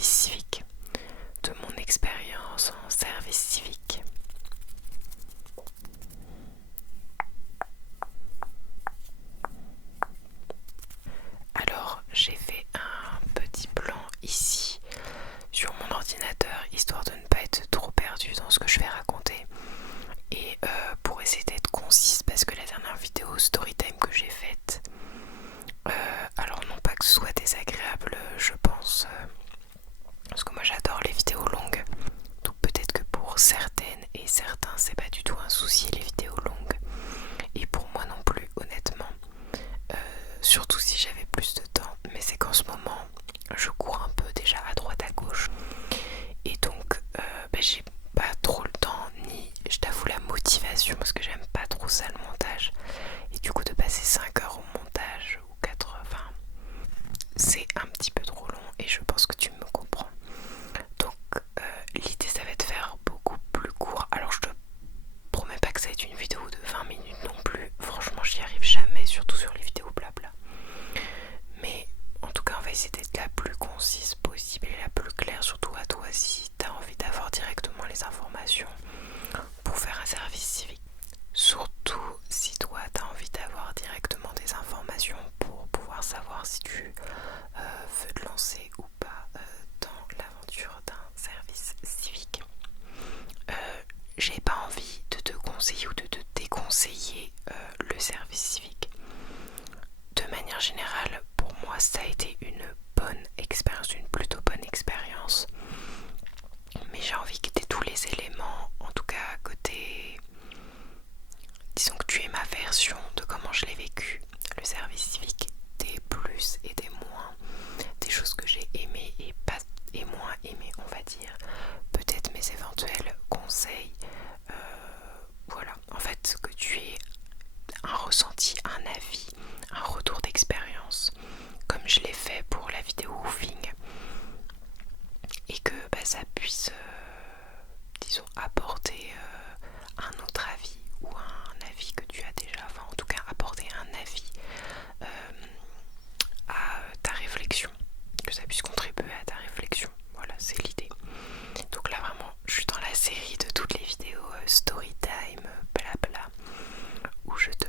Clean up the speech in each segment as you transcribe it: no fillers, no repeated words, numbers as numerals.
service civique, de mon expérience en service civique. Alors j'ai fait un petit plan ici sur mon ordinateur histoire de ne pas être trop perdue dans ce que je vais raconter et pour essayer d'être concise parce que la dernière vidéo storytime que j'ai faite, alors non pas que ce soit désagréable je pense, parce que moi j'adore les vidéos longues, donc peut-être que pour certaines et certains c'est pas du tout un souci les vidéos longues, et pour moi non plus honnêtement, surtout si j'avais plus de temps, mais c'est qu'en ce moment je cours un peu déjà à droite à gauche et donc j'ai pas trop le temps ni je t'avoue la motivation parce que j'aime pas trop ça le montage, et du coup de passer 5 heures au montage ou 4 heures, enfin c'est un petit peu trop long et je pense que tu me comprends. Donc l'idée ça va être de faire beaucoup plus court. Alors je te promets pas que ça va être une vidéo de 20 minutes non plus, franchement j'y arrive jamais, surtout sur les vidéos blabla. Mais en tout cas on va essayer d'être la plus concise possible et la plus claire, surtout à toi si tu as envie d'avoir directement les informations pour faire un service civique. Surtout si toi tu as envie d'avoir directement des informations pour pouvoir savoir si tu veux te lancer ou pas dans l'aventure d'un service civique. J'ai pas envie de te conseiller ou de te déconseiller le service civique. De manière générale, pour moi, ça a été une bonne expérience, une plutôt bonne expérience. Mais j'ai envie que tu aies tous les éléments, en tout cas côté, disons que tu aies ma version de comment je l'ai vécu, le service civique, des plus et des moins, des choses que j'ai aimées et pas et moins aimées, on va dire, peut-être mes éventuels conseils, voilà, en fait que tu aies un ressenti, un avis, un retour d'expérience comme je l'ai fait pour la vidéo woofing, et que ça puisse disons apporter un autre avis ou un avis que tu as déjà, enfin en tout cas apporter un avis à ta réflexion, que ça puisse contribuer à ta réflexion. Voilà, c'est l'idée. Donc là vraiment je suis dans la série de toutes les vidéos storytime blabla où je te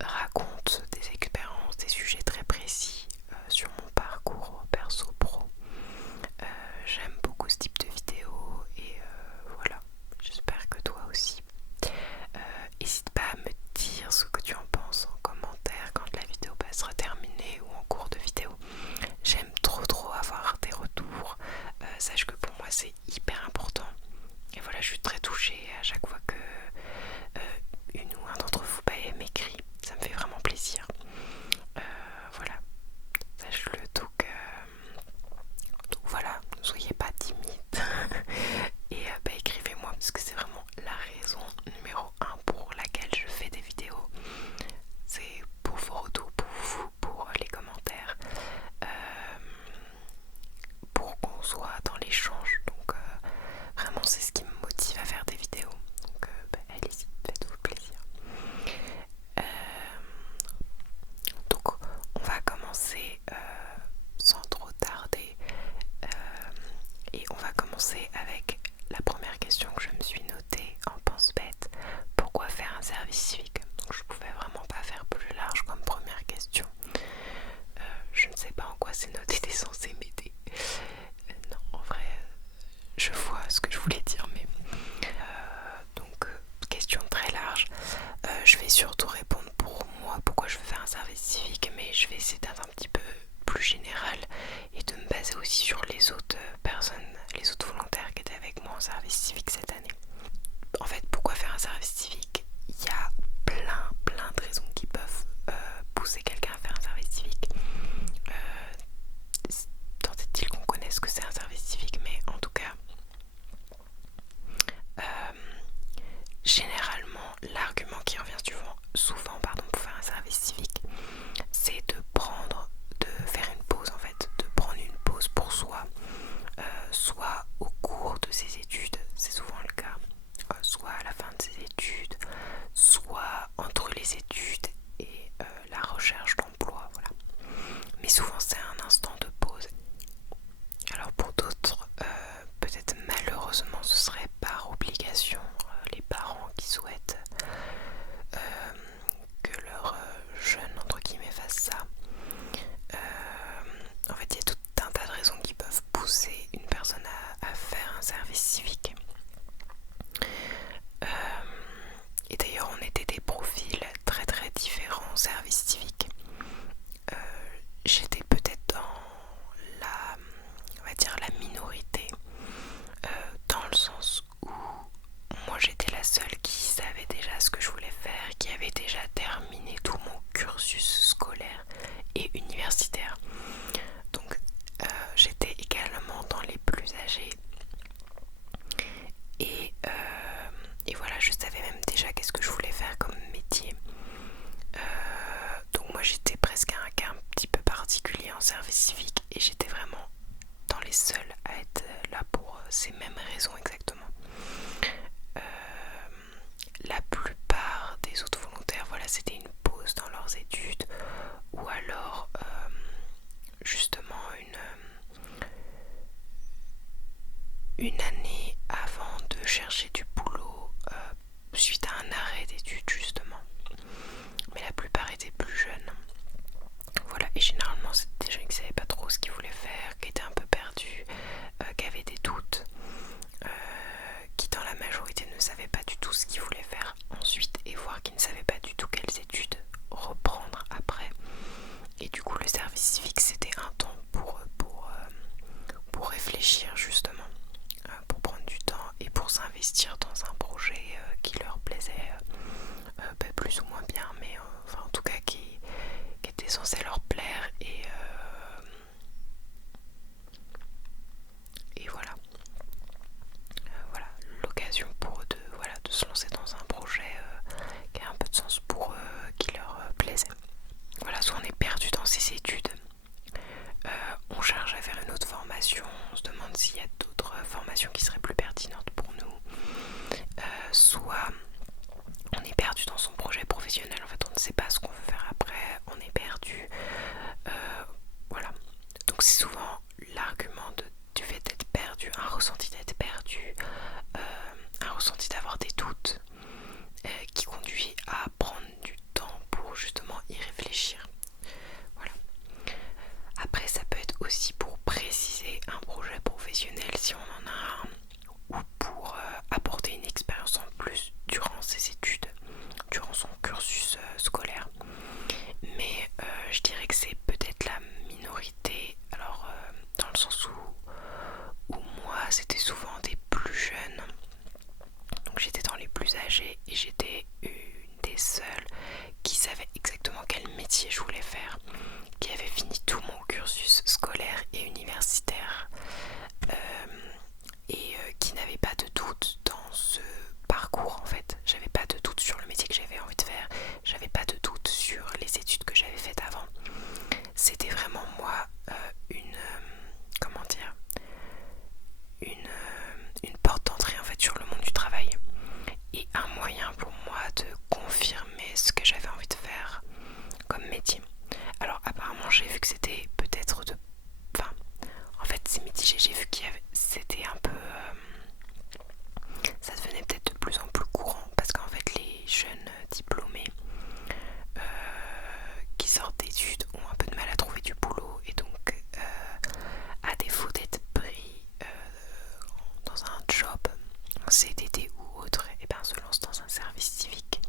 raconte des expériences, des sujets très précis sur mon parcours perso pro. J'aime beaucoup ce type de vidéo et voilà, j'espère que toi aussi. N'hésite pas à me dire ce que tu en penses en commentaire quand la vidéo sera terminée ou en cours de vidéo. J'aime trop avoir tes retours. Sache que pour moi c'est hyper important. Et voilà, je suis très touchée à chaque fois que une ou un d'entre vous m'écrit. Ça me fait vraiment plaisir. Voilà, sache-le. Donc voilà, ne soyez pas timide. Et écrivez-moi parce que c'est vraiment la raison numéro 1 pour laquelle je fais des vidéos. C'est pour vos retours, pour vous, pour les commentaires, pour qu'on soit dans l'échange. Donc vraiment c'est ce qui me motive à faire des vidéos. Donc allez-y, faites-vous plaisir. Donc on va commencer sans trop tarder et on va commencer avec la première question que je me suis notée en pense-bête. Pourquoi faire un service civique? Donc je pouvais vraiment pas faire plus large comme première question. Je ne sais pas en quoi c'est noté, t'es censé m'aider. Non, en vrai, je vois ce que je voulais dire, mais donc question très large. Je vais surtout répondre pour moi pourquoi je veux faire un service civique, mais je vais essayer d'être un petit peu plus général et de me baser aussi sur les autres personnes, les autres volontaires qui étaient avec moi en service civique cette année. En fait, pourquoi faire un service civique? Il y a plein de raisons qui peuvent pousser quelqu'un à faire un service civique. Tant est-il qu'on connaisse que c'est un service civique, mais en tout cas, généralement, l'argument qui revient souvent pour faire un service civique, c'est de faire une pause en fait, de prendre une pause pour soi, soit au cours de ses études, c'est souvent le cas, soit à la fin de ses études, soit entre les études et la recherche d'emploi. âgée. Et voilà, je savais même déjà qu'est-ce que je voulais faire comme métier. Donc moi j'étais presque un cas un petit peu particulier en service civique et j'étais vraiment dans les seuls à être là pour ces mêmes raisons exactement. La plupart des autres volontaires, voilà, c'était une pause dans leurs études ou alors justement une année avant de chercher du boulot suite à un arrêt d'études justement. Mais la plupart étaient plus jeunes. Voilà, et généralement c'était des gens qui ne savaient pas trop ce qu'ils voulaient faire, qui étaient un peu perdus, qui avaient des doutes, qui dans la majorité ne savaient pas du tout ce qu'ils voulaient faire ensuite, et voire qui ne savaient pas du tout quelles études reprendre après. Et du coup le service civique c'était un temps pour réfléchir justement, pour prendre du temps et pour s'investir dans un projet qui leur plaisait plus ou moins bien, mais enfin en tout cas qui était censé leur plaire, et voilà. Voilà l'occasion pour eux de se lancer dans un projet qui a un peu de sens pour eux, qui leur plaisait. Voilà, soit on est perdu dans ses études, on cherche à faire une autre formation, on se demande s'il y a d'autres formations qui seraient plus pertinentes pour nous, soit on est perdu dans son projet professionnel, en fait on ne sait pas ce qu'on veut faire après, on est perdu, voilà. Donc c'est souvent l'argument du fait d'être perdu, un ressenti d'être perdu, un ressenti d'avoir des doutes, qui conduit à prendre du temps pour justement y réfléchir. Voilà. Après ça peut être aussi pour préciser un projet professionnel si on en a un, ou pour apporter une expérience en plus durant ses études, durant son cursus scolaire. Mais je dirais que c'est peut-être la minorité, alors dans le sens où moi c'était souvent des plus jeunes, donc j'étais dans les plus âgés et j'étais une des seules qui savait exactement quel métier je voulais faire, qui avait fini tout mon cursus scolaire et universitaire, et qui n'avait pas de doute dans ce parcours en fait. J'avais pas de doute sur le métier que j'avais envie de faire, j'avais pas de doute sur les études que j'avais faites avant. C'était vraiment moi une porte d'entrée en fait sur le monde du travail et un moyen pour moi de confirmer ce que j'avais envie de faire comme métier. Alors apparemment j'ai vu que c'était peut-être en fait c'est mitigé, j'ai vu c'était un peu ça devenait peut-être de plus en plus courant parce qu'en fait les jeunes diplômés qui sortent d'études ont un peu de mal à trouver du boulot et donc à défaut d'être pris dans un job, un CDD ou autre, et ben se lancent dans un service civique.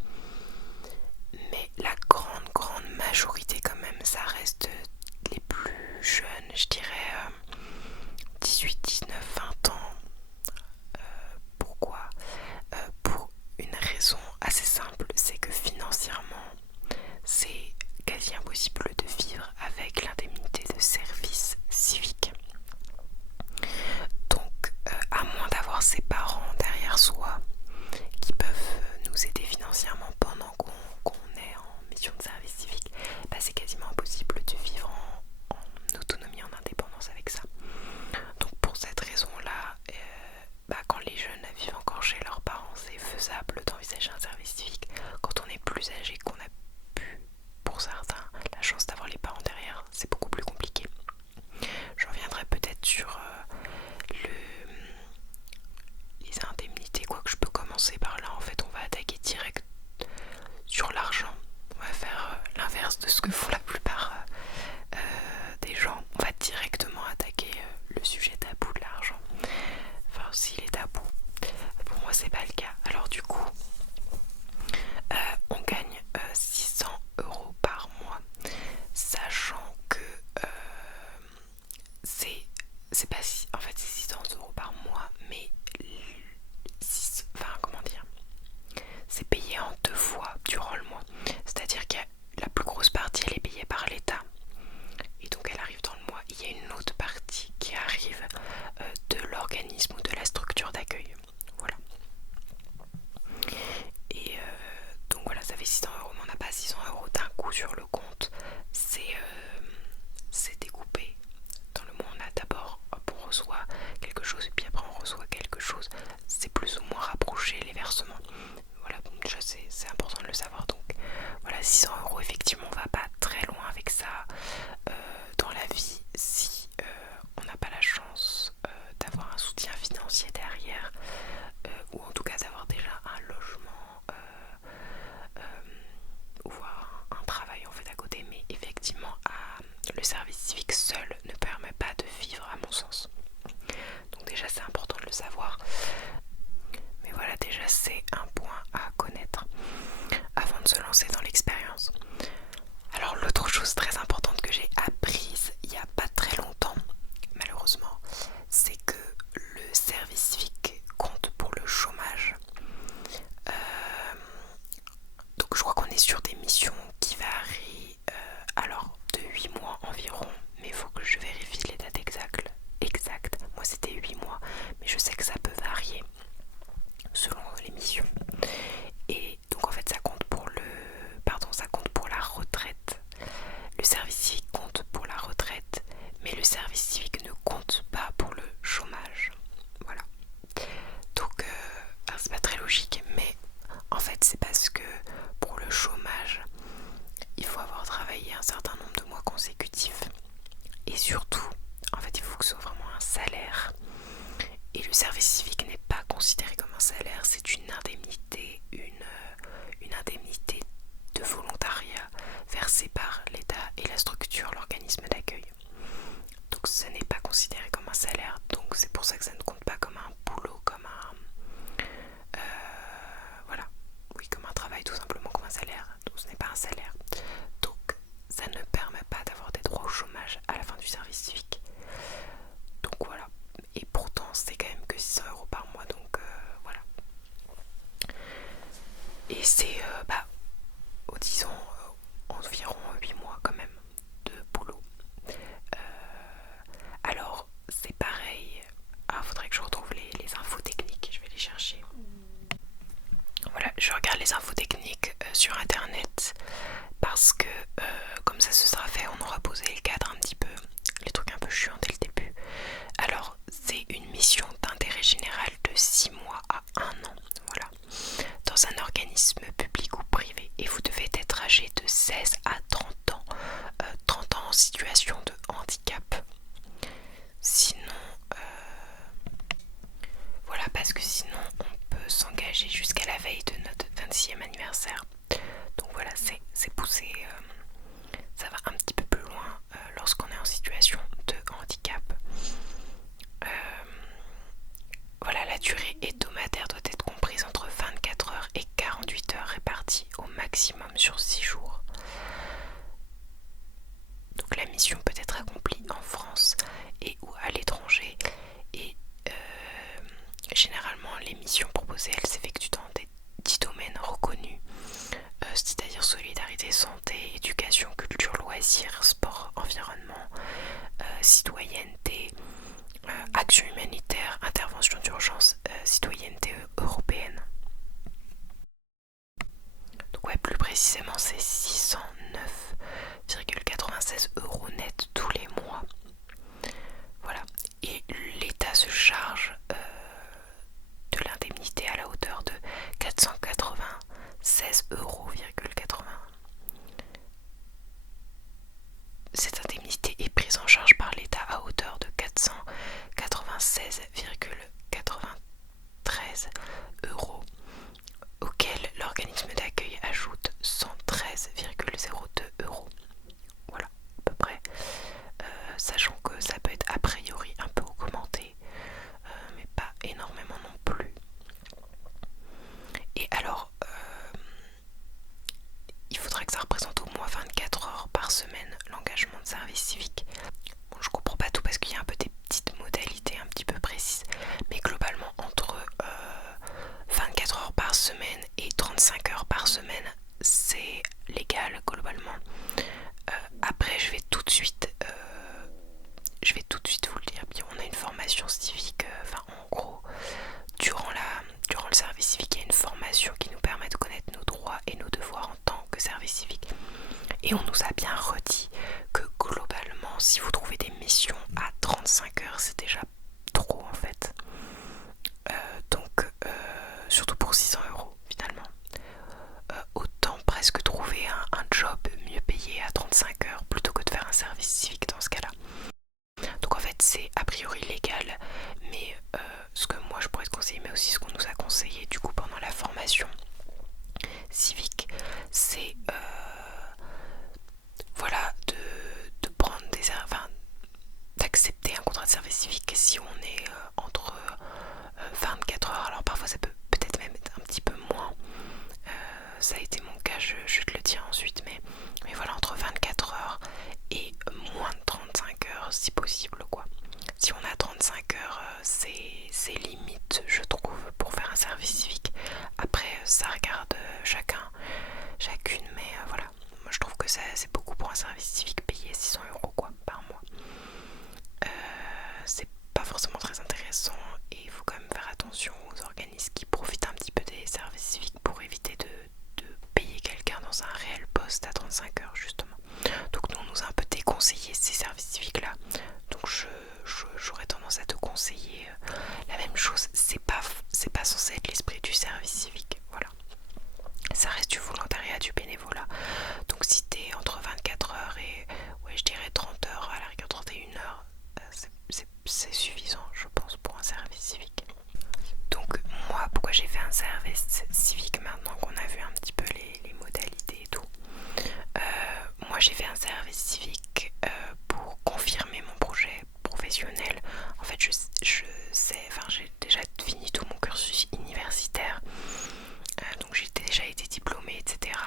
Mais la grande majorité quand même, ça reste les plus jeunes, je dirais 18, 19, 20 ans. Pourquoi ? Pour une raison assez simple, c'est que financièrement, c'est quasi impossible de vivre avec l'indemnité de service civique. Donc, à moins d'avoir ses parents derrière soi chose et puis après on reçoit quelque chose. C'est plus ou moins rapproché les versements. Voilà, donc déjà c'est important de le savoir. Donc voilà, 600 € effectivement on va pas très loin avec ça dans la vie si on n'a pas la chance d'avoir un soutien financier derrière ou en tout cas d'avoir déjà un logement ou voire un travail en fait à côté. Mais effectivement le service civique seul ne permet pas de vivre à mon sens. Donc déjà c'est important de le savoir. Mais voilà, déjà c'est un point à connaître avant de se lancer dans l'expérience. Alors l'autre chose très importante que j'ai apprise il n'y a pas très longtemps, malheureusement, c'est que le service civique compte pour le chômage. Donc je crois qu'on est sur des missions qui varient alors de 8 mois environ, mais il faut que je vérifie les dates exactes. Moi c'était 8 mois, mais je sais que ça peut varier selon les missions. Et donc en fait ça compte pour la retraite. Le service civique compte pour la retraite, mais le service civique ne compte pas pour le chômage. Voilà. Donc c'est pas très logique, mais en fait c'est parce que pour le chômage, il faut avoir travaillé un certain nombre de mois consécutifs. Et surtout, en fait il faut que ce soit vraiment un salaire. Et le service civique n'est pas considéré comme un salaire, c'est une indemnité, une indemnité de volontariat versée par l'État et la structure, l'organisme d'accueil. Donc ce n'est pas considéré comme un salaire, donc c'est pour ça que ça ne compte pas comme un boulot, comme un... voilà, oui, comme un travail tout simplement, comme un salaire, donc ce n'est pas un salaire. Donc ça ne permet pas d'avoir des droits au chômage à la fin du service civique. Donc voilà, et pourtant c'est quand même que 600 € par mois, donc voilà. Et c'est disons environ 8 mois quand même de boulot. Alors c'est pareil, faudrait que je retrouve les infos techniques, je vais les chercher. Voilà, je regarde les infos techniques sur internet parce que comme ça ce sera fait, on aura posé le cadre un petit peu, les trucs un peu chiants dès le début. Alors c'est une mission d'intérêt général de 6 mois à 1 an, voilà, dans un organisme public ou privé, et vous devez être âgé de 16 à 30 ans, 30 ans en situation de handicap. Sinon, voilà, parce que sinon on peut s'engager jusqu'à la veille de notre 26e anniversaire. Donc voilà, c'est poussé, ça va un petit peu plus loin lorsqu'on est en situation de handicap. Voilà, la durée hebdomadaire doit être comprise entre 24 heures et 48 heures réparties au maximum sur 6 jours. Donc la mission peut être accomplie en France et ou à l'étranger, et généralement les missions proposées elles s'effectuent dans des 10 domaines reconnus, c'est-à-dire solidarité, santé, éducation, culture, loisirs, sport, environnement, citoyenneté, action humanitaire, intervention d'urgence, citoyenneté européenne. Donc ouais, plus précisément c'est 609,96 € net tous les mois. Voilà, et l'État se charge de l'indemnité à la hauteur de 496,80 €. Cette indemnité est prise en charge par l'État à hauteur de 496,93 €, auquel l'organisme d'accueil ajoute 113,02 €. Voilà, à peu près. Sachant que ça peut être a priori un peu augmenté, mais pas énormément non plus. Et alors, il faudra que ça représente au moins 24 heures par semaine l'engagement de service civique. Bon, je comprends pas tout parce qu'il y a un peu des petites modalités un petit peu précises, mais globalement entre 24 heures par semaine et 35 heures par semaine, c'est légal globalement. Après, je vais tout de suite vous le dire. On a une formation civique, en gros, durant le service civique, il y a une formation qui nous permet de connaître nos droits et nos devoirs en tant que service civique. Et on nous a bien redit que globalement, si vous trouvez des missions à 35 heures, c'est déjà trop en fait. c'est a priori légal, mais ce que moi je pourrais te conseiller, mais aussi ce qu'on nous a conseillé du coup pendant la formation civique, c'est voilà de prendre d'accepter un contrat de service civique si on est entre 24 heures, alors parfois ça peut peut-être même être un petit peu moins, ça a été mon cas, je te le dirai ensuite, mais voilà, entre 24 heures et moins de 35 heures si possible quoi. Si on a 35 heures, c'est limite je trouve pour faire un service civique. Après ça regarde chacune, mais voilà, moi je trouve que c'est beaucoup pour un service civique payé 600 € quoi par mois. C'est pas forcément très intéressant et il faut quand même faire attention aux organismes qui profitent un petit peu des services civiques pour éviter de payer quelqu'un dans un réel poste à 35 heures justement. Donc nous on nous a un peu déconseillé ces services civiques là, donc j'aurais tendance à te conseiller la même chose. C'est pas censé être l'esprit du service civique, voilà, ça reste du volontariat, du bénévolat. Donc si t'es entre 24 heures et ouais je dirais 30 heures, à la rigueur 31 heures, c'est suffisant je pense pour un service civique. Donc moi pourquoi j'ai fait un service civique maintenant qu'on a vu un petit peu les modalités et tout, moi j'ai fait un service civique pour confirmer mon projet professionnel. En fait je sais, enfin j'ai déjà fini tout mon cursus universitaire, donc j'ai déjà été diplômée etc.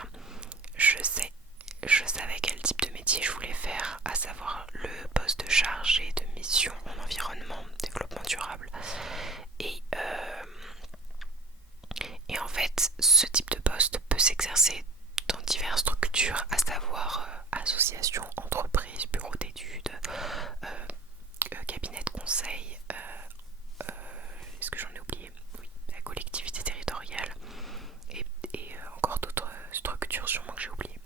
Je savais quel type de métier je voulais faire, à savoir le poste de chargé de mission en environnement, développement durable. Et en fait, ce type de poste peut s'exercer dans diverses structures, à savoir associations, entreprises, bureaux d'études, cabinets de conseil, est-ce que j'en ai oublié? Oui, la collectivité territoriale et encore d'autres structures sûrement que j'ai oubliées.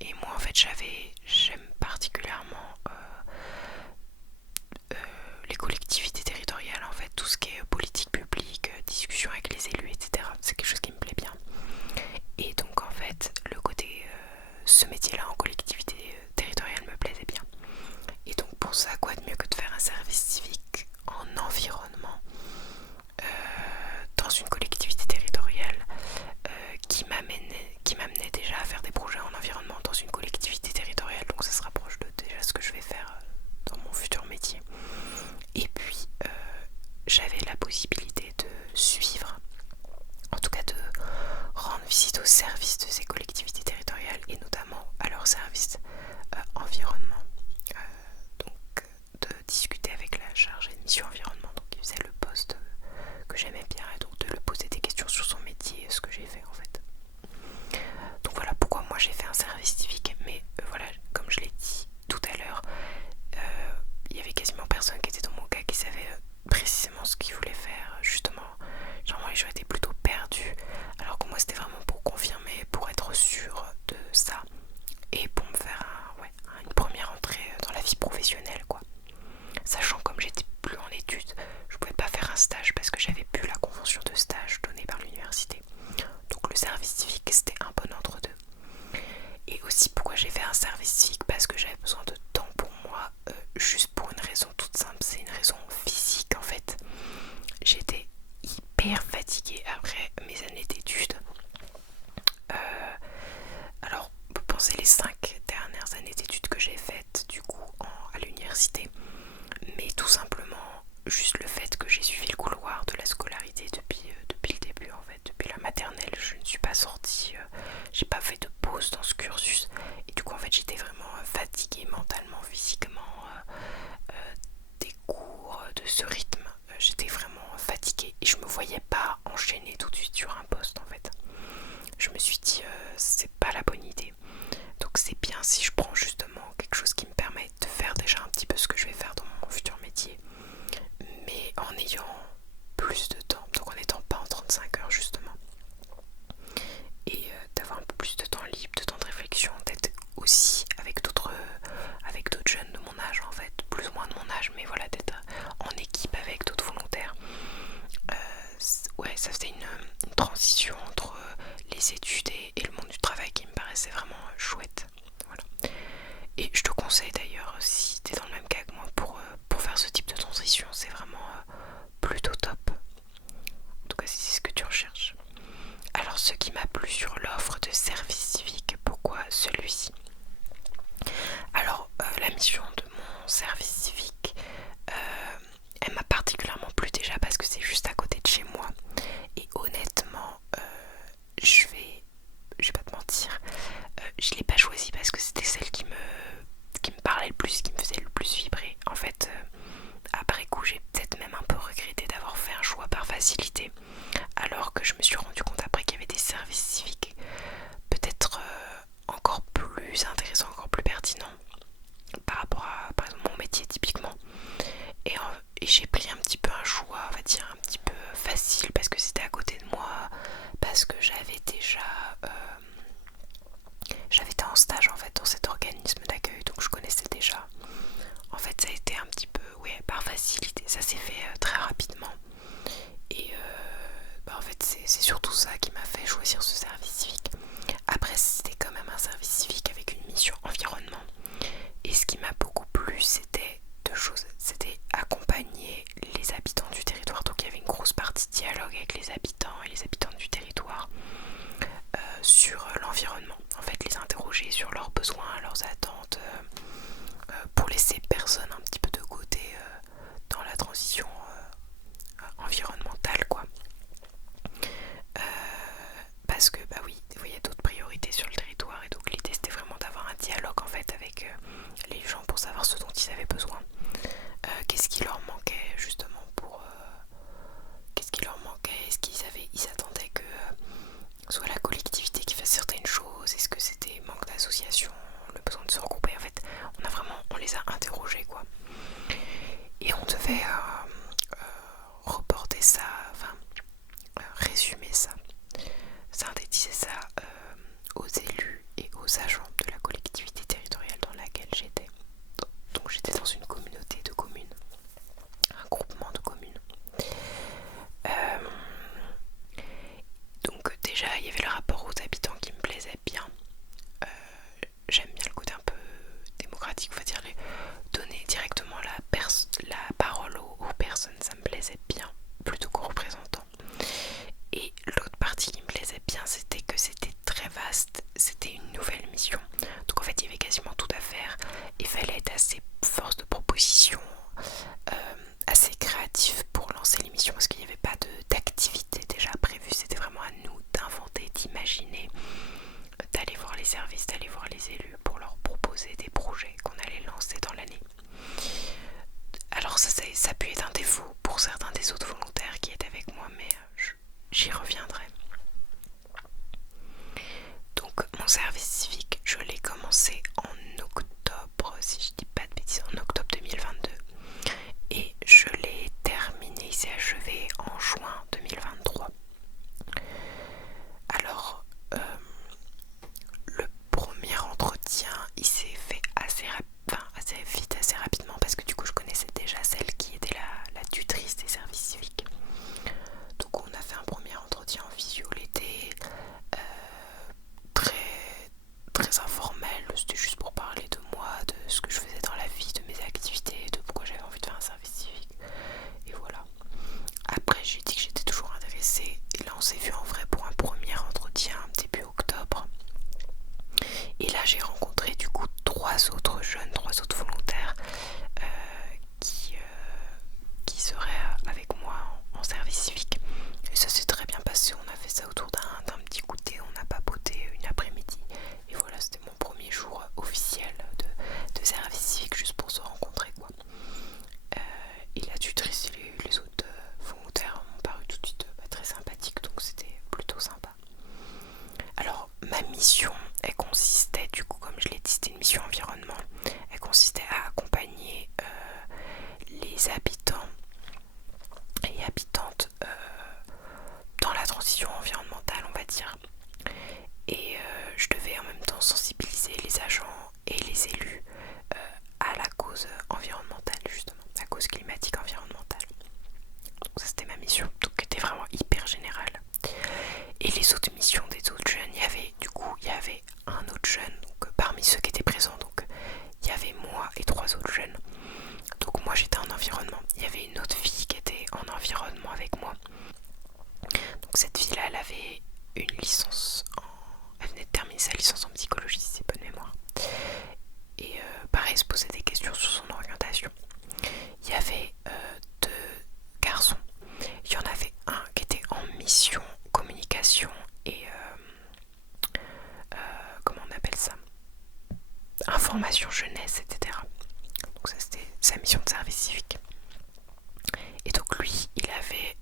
Et moi en fait j'aime particulièrement les collectivités territoriales, en fait tout ce qui est politique publique, discussion avec les élus etc. C'est quelque chose qui me plaît bien. Et donc en fait le côté ce métier là en collectivité territoriale me plaisait bien. Et donc pour ça, quoi de mieux que de faire un service civique en environnement dans une collectivité territoriale qui m'amenait déjà à faire des projets en environnement dans une collectivité territoriale, donc ça se rapproche de déjà ce que je vais faire dans mon futur métier. Et puis j'avais la possibilité de suivre, en tout cas de rendre visite aux services de ces collectivités territoriales et notamment à leur service environnement, donc de discuter avec la chargée de mission environnement, donc qui faisait le poste que j'aimais bien, et donc de lui poser des questions sur son métier, ce que j'ai fait en fait. Donc voilà pourquoi moi j'ai fait un service civique, mais voilà, comme je l'ai dit tout à l'heure, il y avait quasiment personne qui était dans mon cas qui savait précisément ce qu'il voulait faire, justement. Genre les gens étaient plutôt perdus, alors que moi c'était vraiment pour confirmer, pour être sûr de ça et pour me faire une première entrée dans la vie professionnelle quoi. Sachant comme j'étais plus en études, je pouvais pas faire un stage parce que j'avais plus la convention de stage donnée par l'université. Donc le service civique c'était un bon entre deux. Et aussi pourquoi j'ai fait un service civique, parce que j'avais besoin de temps pour moi, juste pour une raison toute simple, c'est une raison physique en fait. J'étais hyper fatiguée après mes années d'études. Alors vous pensez les 5 dernières années d'études que j'ai faites du coup à l'université, mais tout simplement juste le fait que j'ai suivi le couloir de la scolarité depuis le début en fait, depuis la maternelle, je ne suis pas sortie, j'ai pas fait de pause dans ce cursus et du coup en fait j'étais vraiment fatiguée mentalement, physiquement, des cours, de ce rythme, j'étais vraiment fatiguée et je me voyais pas enchaîner tout de suite sur un poste en fait. Je me suis dit c'est pas la bonne idée, donc c'est bien si je prends justement quelque chose qui me permet de faire déjà un petit peu ce que je vais faire dans mon futur métier, mais en ayant plus de temps, donc en n'étant pas en 35 heures justement, et d'avoir un peu plus de temps libre, de temps de réflexion, d'être aussi avec d'autres jeunes de mon âge en fait, plus ou et j'ai pris un petit peu un choix, on va dire un petit peu facile, parce que c'était à côté de moi, parce que j'avais été en stage en fait dans cet organisme d'accueil, donc je connaissais déjà. En fait ça a été un petit peu, ouais, par facilité, ça s'est fait très rapidement. Et en fait c'est surtout ça qui m'a fait choisir ce service civique. Après c'était quand même un service civique avec une mission environnement. Et ce qui m'a beaucoup plu c'était deux choses. C'était accompagner les habitants du territoire. Donc il y avait une grosse partie de dialogue avec les habitants et les habitantes du territoire sur l'environnement. En fait les interroger sur leurs besoins, leurs attentes, pour laisser personne un petit peu de côté dans la transition environnementale quoi. Parce que bah oui, il y a d'autres priorités sur le territoire et donc l'idée c'était vraiment d'avoir un dialogue en fait avec les gens pour savoir ce dont ils avaient besoin. Qu'est-ce qui leur manquait justement qu'est-ce qui leur manquait, est-ce ils attendaient que soit la collectivité qui fasse certaines choses, est-ce que c'était manque d'association, le besoin de se regrouper. En fait on les a interrogés quoi, et on devait reporter ça, enfin résumer ça, synthétiser ça aux élus et aux agents de la collectivité territoriale dans laquelle j'étais. Donc j'étais dans une communauté de communes, un groupement de communes. Donc déjà il y avait le rapport aux habitants qui me plaisait bien. J'aime bien le côté un peu démocratique, on va dire, donner directement la parole aux personnes, ça me plaisait bien plutôt qu'aux représentants. Et l'autre partie qui me plaisait bien, c'était que c'était très vaste, c'était une nouvelle mission. Donc en fait il y avait quasiment tout à faire, il fallait être assez force de proposition, assez créatif pour lancer l'émission, parce qu'il n'y avait pas d'activité déjà prévue, c'était vraiment à nous d'inventer, d'imaginer, d'aller voir les services, d'aller voir les élus pour leur proposer des projets qu'on allait lancer dans l'année. Alors ça a pu être un défaut pour certains des autres volontaires qui étaient avec moi, mais j'y reviendrai. Donc mon service civique, je l'ai commencé en octobre, si je dis pas de bêtises, en octobre 2022. Et je l'ai terminé, il s'est achevé en juin 2023. Alors, le premier entretien, il s'est fait assez vite, assez rapidement, parce que du coup je connaissais déjà celle qui était la tutrice des services civiques. Donc on a fait un premier entretien en visio l'été, très, très informel, c'était juste pour parler de moi, de ce que je faisais dans la vie, de mes activités, de pourquoi j'avais envie de faire un service civique. Et voilà. Après j'ai dit que j'étais toujours intéressée, et là on s'est vu en vrai pour un premier entretien début octobre. Et là j'ai rencontré du coup trois autres volontaires qui seraient avec moi en service civique. Et ça s'est très bien passé, on a fait ça autour d'un petit goûter, on a papoté une après-midi. Et voilà, c'était mon premier jour officiel de service civique, juste pour se rencontrer quoi. Et la tutrice et les autres volontaires m'ont paru tout de suite très sympathiques, donc c'était plutôt sympa. Alors ma mission, elle consistait, du coup comme je l'ai dit c'était une mission environnement, elle consistait à accompagner les habitants et habitantes dans la transition environnementale on va dire. Et je devais en même temps sensibiliser les agents et les élus à la cause environnementale justement, la cause climatique environnementale. Donc ça c'était ma mission, donc qui était vraiment hyper générale. Et les autres missions des autres jeunes, il y avait un autre jeune, donc parmi ceux qui étaient présents, donc il y avait moi et trois autres jeunes. Donc moi j'étais en environnement, il y avait une autre fille qui était en environnement avec moi. Donc cette fille-là, elle avait une licence elle venait de terminer sa licence en psychologie, si c'est bonne mémoire. Et pareil, elle se posait des questions sur son orientation. Il y avait deux garçons. Il y en avait un qui était en mission communication et comment on appelle ça, information jeunesse, etc. Donc ça c'était sa mission de service civique. Et donc lui, il avait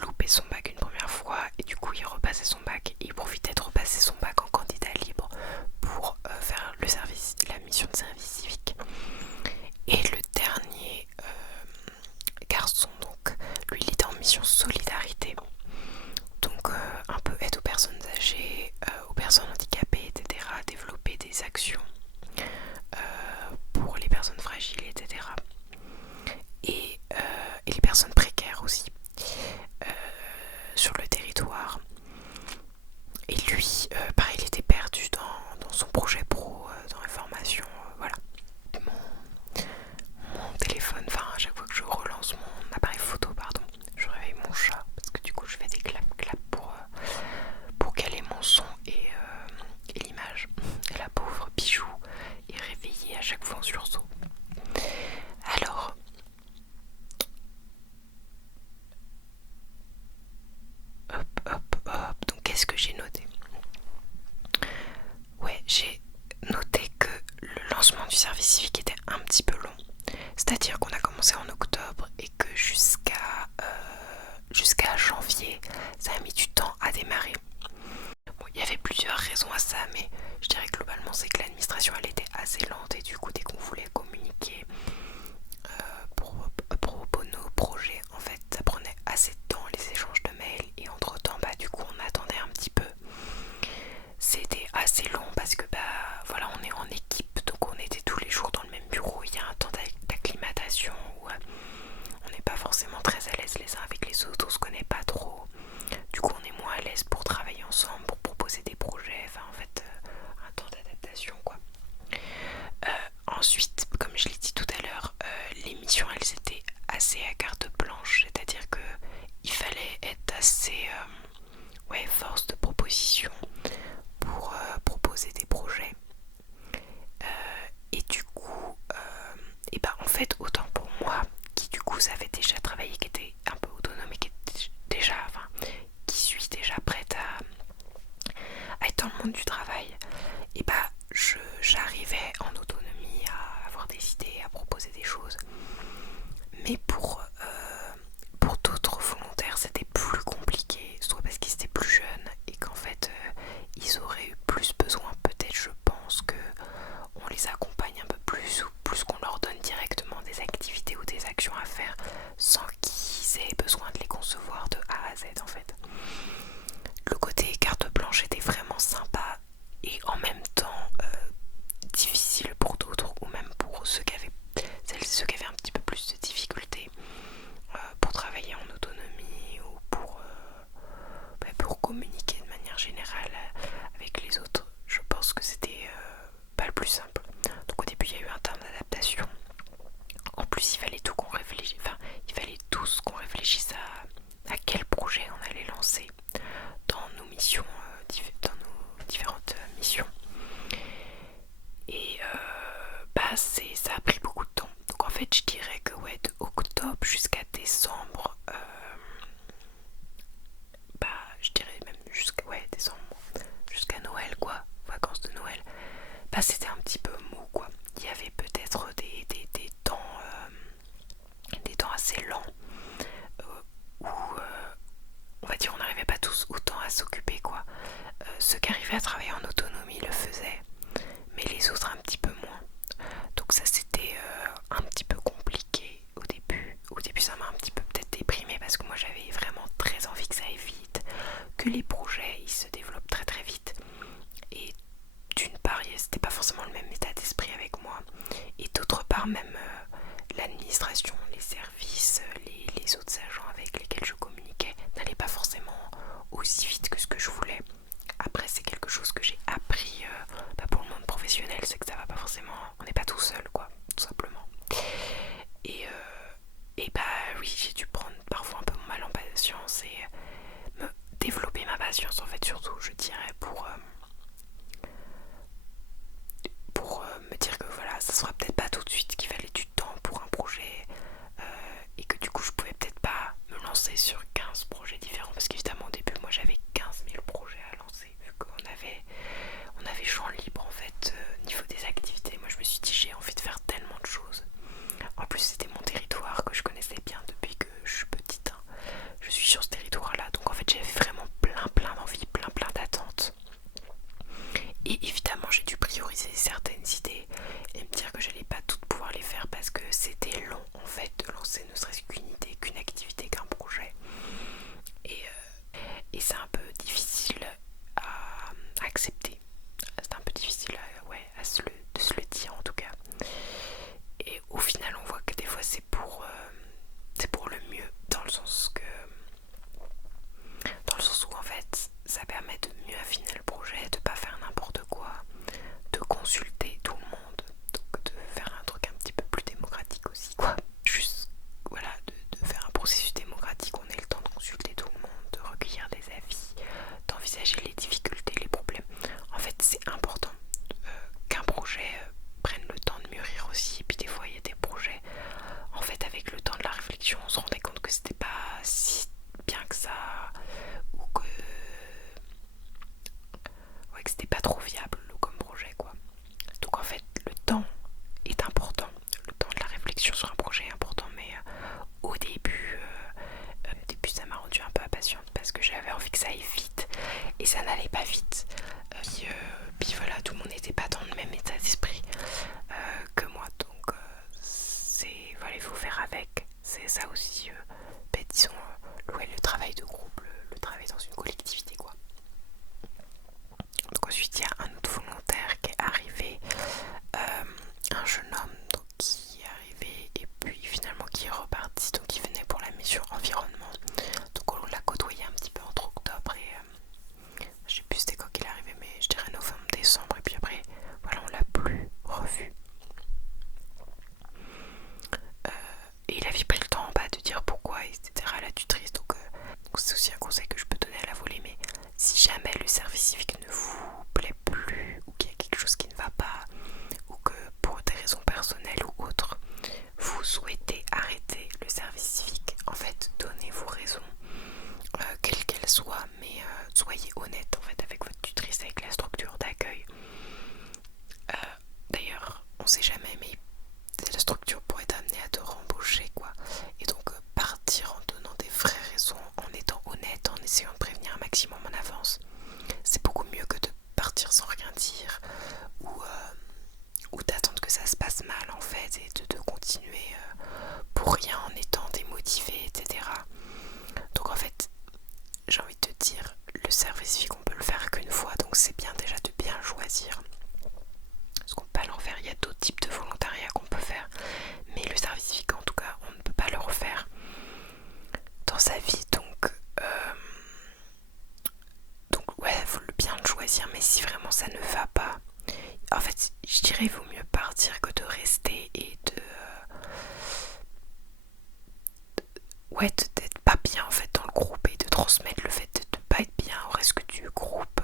loupé son bac une première fois et du coup il repassait son bac et il profitait de repasser son bac en candidat libre pour faire la mission de service civique. Et le dernier mission solidarité. Donc un peu aide aux personnes âgées, aux personnes handicapées, etc. Développer des actions pour les personnes fragiles, etc. Et les personnes précaires aussi sur le territoire. Et lui, pareil, il était perdu dans son projet pro, dans les formations, voilà. Mon téléphone, enfin à chaque fois que je relance mon appareil photo, pardon, je réveille mon chat parce que du coup je fais des clap pour caler mon son et l'image. Et la pauvre Bijou est réveillée à chaque fois en sursaut. Alors, hop, donc qu'est-ce que j'ai noté? Ouais, j'ai noté que le lancement du service civique était un petit peu long. C'est-à-dire qu'on a commencé en octobre et que jusqu'à janvier, ça a mis du temps à démarrer. Bon, il y avait plusieurs raisons à ça, mais je dirais que globalement c'est que l'administration elle était assez lente et du coup dès qu'on voulait communiquer propos de nos projets, en fait ça prenait assez de temps les échanges de mails et entre temps bah du coup on attendait un petit peu. C'était assez long parce que bah voilà on est en équipe donc on était tous les jours dans le même bureau, il y a un temps d'acclimatation où on n'est pas forcément très à l'aise les uns avec les autres, on se connaît pas trop, du coup on est moins à l'aise pour travailler ensemble, pour proposer des projets, enfin en fait un temps d'adaptation quoi. Ensuite, comme je l'ai dit tout à l'heure, les missions elles étaient assez à carte blanche, c'est-à-dire que il fallait être assez force de proposition pour proposer des projets. Et du coup, et bah en fait autant pour moi qui du coup savait déjà travailler, qui était un peu autonome et qui était déjà, enfin, qui suis déjà prête à être dans le monde du travail, et bah j'arrivais en autonomie à avoir des idées, à proposer des choses. Mais pour d'autres volontaires c'était plus compliqué, soit parce qu'ils étaient plus jeunes et qu'en fait ils auraient eu plus besoin, peut-être je pense que on les accompagne un peu plus ou plus qu'on leur donne directement des activités ou des actions à faire sans qu'ils aient besoin de les concevoir de A à Z en fait. Le côté carte blanche était vraiment sympa et en même temps difficile pour d'autres ou même pour ceux qui avaient un petit peu plus de difficultés pour travailler en autonomie ou pour communiquer de manière générale avec les autres. Je pense que c'était pas le plus simple. Donc au début il y a eu un temps d'adaptation. En plus il fallait tout qu'on réfléchisse, enfin il fallait tous qu'on réfléchisse à quel projet on allait lancer dans nos missions, dans nos différentes missions. Et ça a pris beaucoup de temps. Donc en fait je dirais que ouais, de octobre jusqu'à décembre, je dirais même jusqu'à décembre, jusqu'à Noël quoi, vacances de Noël, c'était un petit peu mou quoi. Il y avait peut-être des temps assez lents où on va dire on n'arrivait pas tous autant à s'occuper quoi. Ceux qui arrivaient à travailler en autonomie le faisaient, mais les autres un petit peu moins. Donc ça c'était un petit peu compliqué au début. Au début ça m'a un petit peu peut-être déprimée parce que moi j'avais vraiment très envie que ça aille vite, que les projets ils se développent très très vite. Et d'une part c'était pas forcément le même état d'esprit avec moi, et d'autre part même l'administration, les services, les autres agents avec lesquels je communiquais n'allaient pas forcément aussi vite que ce que je voulais. Après c'est quelque chose que j'ai appris pour le monde professionnel, c'est que ça va pas forcément, on n'est pas tout seul quoi, tout simplement. Et oui, j'ai dû prendre parfois un peu mon mal en patience et me développer ma patience en fait, surtout je dirais pour me dire que voilà, ça sera peut-être pas tout de suite, qu'il fallait du temps pour un projet et que du coup je pouvais peut-être pas me lancer sur 15 projets différents parce qu'évidemment au début moi j'avais 15 000 projets à lancer vu qu'on avait champ libre en fait niveau des activités. Moi je me suis dit j'ai envie de faire tellement de choses. En plus c'était mon territoire que je connaissais bien depuis que je suis petite, hein. Je suis sur ce territoire là, donc en fait j'avais vraiment plein d'envies, plein d'attentes. au début ça m'a rendu un peu impatiente parce que j'avais envie que ça aille vite et ça n'allait pas vite. Puis voilà, tout le monde n'était pas dans le même état d'esprit que moi, donc voilà, il faut faire avec. C'est ça aussi, disons, ouais, le travail de groupe, le travail dans une collectivité, quoi. Donc ensuite il y a un autre volontaire qui est arrivé, un jeune homme donc, qui est arrivé et puis finalement qui est reparti, donc il venait pour la mission environnement. Donc on l'a côtoyé un petit peu entre octobre et je sais plus c'était quand qu'il est arrivé, mais je dirais novembre, décembre, et puis après voilà, on l'a plus revu. Et il avait pris le temps de dire pourquoi, etc. à la tutrice. Donc c'est aussi un conseil que je peux donner à la volée, mais si jamais le service civique ne vous plaît plus ou qu'il y a quelque chose qui ne va pas ou que pour des raisons personnelles ou autres vous souhaitez arrêter le service civique, en fait donnez vos raisons, quelles qu'elles soient, mais soyez honnête en fait avec votre tutrice, avec la structure d'accueil. D'ailleurs on sait jamais, mais la structure pourrait t'amener à te rembaucher, quoi. Et donc partir en donnant des vraies raisons, en étant honnête, en essayant de prévenir un maximum en avance, c'est beaucoup mieux que de partir sans rien dire ou d'attendre que ça se passe mal en fait et de continuer pour rien en étant démotivé, etc. Donc en fait j'ai envie de te dire, le service civique on peut le faire qu'une fois, donc c'est bien déjà de bien le choisir. Parce qu'on peut pas le refaire, il y a d'autres types de volontariat qu'on peut faire, mais le service civique en tout cas on ne peut pas le refaire dans sa vie, donc ouais, il faut bien le choisir, mais si vraiment ça ne va pas, en fait je dirais il vaut mieux partir que de rester et d'être pas bien en fait dans le groupe et de transmettre le fait de ne pas être bien au reste du groupe,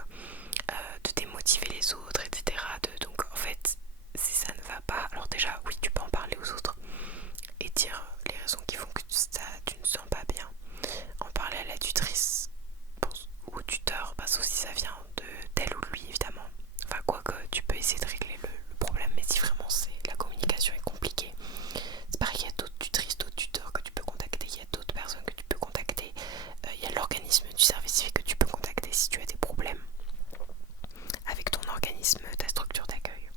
de démotiver les autres, etc. Donc en fait si ça ne va pas, alors déjà oui tu peux en parler aux autres et dire les raisons qui font que tu ne sens pas bien, en parler à la tutrice ou au tuteur, parce que si ça vient d'elle ou de lui évidemment, enfin quoique tu peux essayer de régler le problème, mais si vraiment la communication est compliquée, c'est pareil, il y a d'autres tutrices, d'autres tuteurs que tu peux contacter, il y a d'autres personnes que tu peux contacter, il y a l'organisme du service civique que tu peux contacter si tu as des problèmes avec ton organisme, ta structure d'accueil.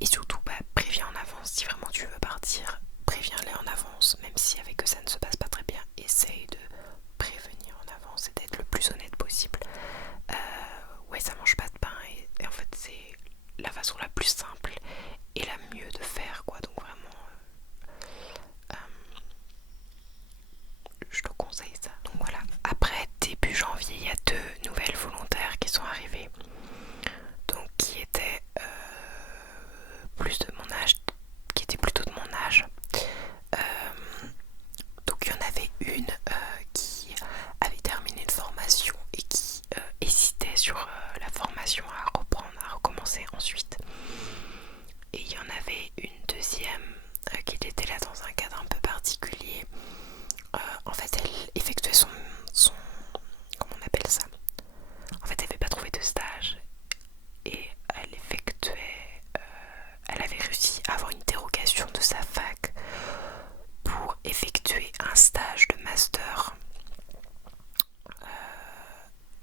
Et surtout préviens en avance, si vraiment tu veux partir, préviens-les en avance, même si avec eux ça ne se passe pas très bien, essaye de prévenir en avance et d'être le plus honnête possible. Ouais, ça mange pas de pain et en fait c'est la façon la plus simple et la mieux de faire, quoi. Donc vraiment je te conseille ça. Donc voilà, après début janvier il y a 2 nouvelles volontaires qui sont arrivées, donc qui étaient plus de mon âge, qui étaient plutôt de mon âge. Donc il y en avait une qui avait terminé une formation et qui hésitait sur la formation à reprendre, à recommencer ensuite. Et il y en avait une deuxième qui était là dans un cadre un peu particulier. En fait elle effectuait son comment on appelle ça, en fait elle n'avait pas trouvé de stage et elle avait réussi à avoir une dérogation de sa fac pour effectuer un stage de master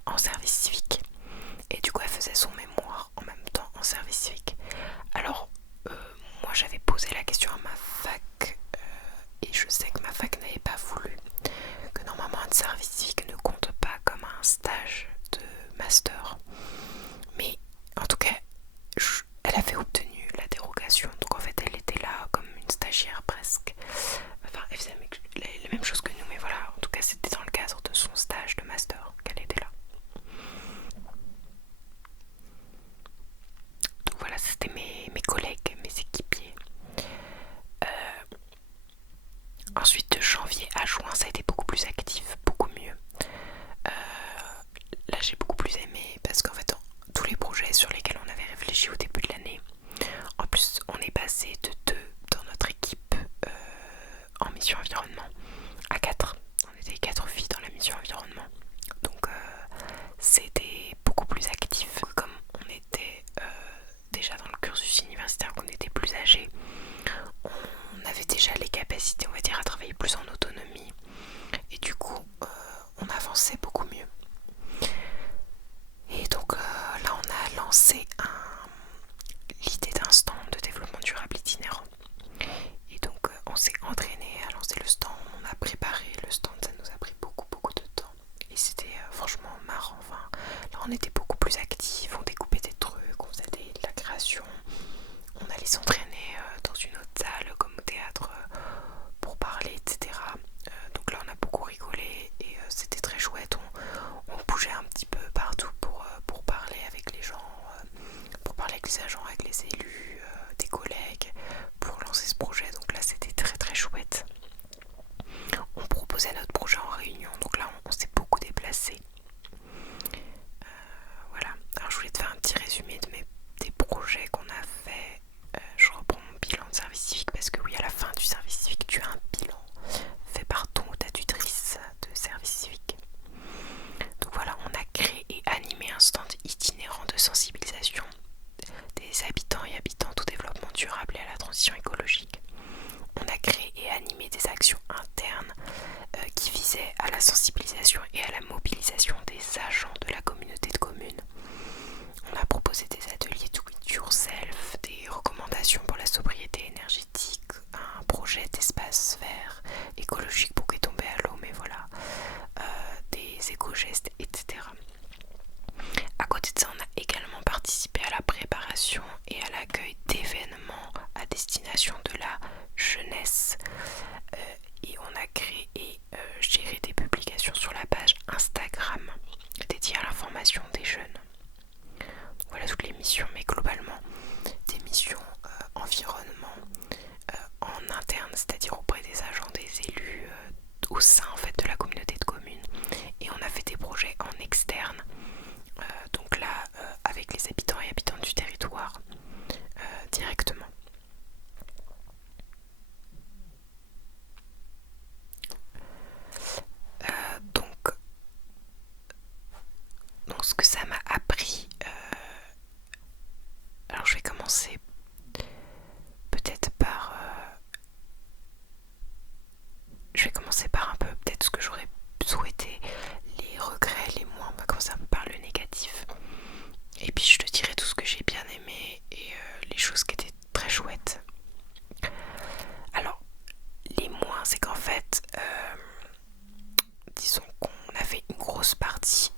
en service civique. Et du coup elle faisait son mémoire en même temps en service civique. Alors moi j'avais posé la question à ma fac et je sais que ma fac n'avait pas voulu, que normalement un service civique ne compte pas comme un stage de master, mais en tout cas elle avait obtenu la dérogation, donc en fait elle était là comme une stagiaire presque, enfin elle faisait les mêmes choses que nous, mais voilà, en tout cas c'était dans le cadre de son stage de master qu'elle était là. Donc voilà, c'était mes collègues, mes équipiers. Ensuite de janvier à juin ça a été beaucoup plus actif, beaucoup mieux. Là j'ai beaucoup plus aimé parce qu'en fait tous les projets sur lesquels on avait réfléchi au début de l'année, en plus on est passé de 2 dans notre équipe en mission environnement à 4. On était 4 filles dans la mission environnement, donc c'était beaucoup plus actif. Comme on était déjà dans le cursus universitaire, qu'on était plus âgés, on avait déjà les capacités, on va dire, sensibilisation et à la mobilisation des agents de la communauté de communes. On a proposé des ateliers do it yourself, des recommandations pour la sobriété énergétique, un projet d'espace vert écologique pour tomber à l'eau, mais voilà, des éco-gestes, etc. À côté de ça, on a également participé à la préparation et à l'accueil d'événements à destination de la jeunesse. Et on a créé et géré des publications sur la page Instagram dédiée à l'information des jeunes. Voilà toutes les missions, mais globalement des missions environnement en interne, c'est-à-dire auprès des agents, des élus, au sein en fait de la communauté de communes. Et on a fait des projets en externe, donc là avec les habitants et habitantes du territoire directement. Donc ce que ça m'a appris, alors je vais commencer peut-être par un peu peut-être ce que j'aurais souhaité, les regrets, les moins, on va commencer un peu par le négatif. Et puis je te dirai tout ce que j'ai bien aimé et les choses qui étaient très chouettes. Alors, les moins, c'est qu'en fait, disons qu'on a fait une grosse partie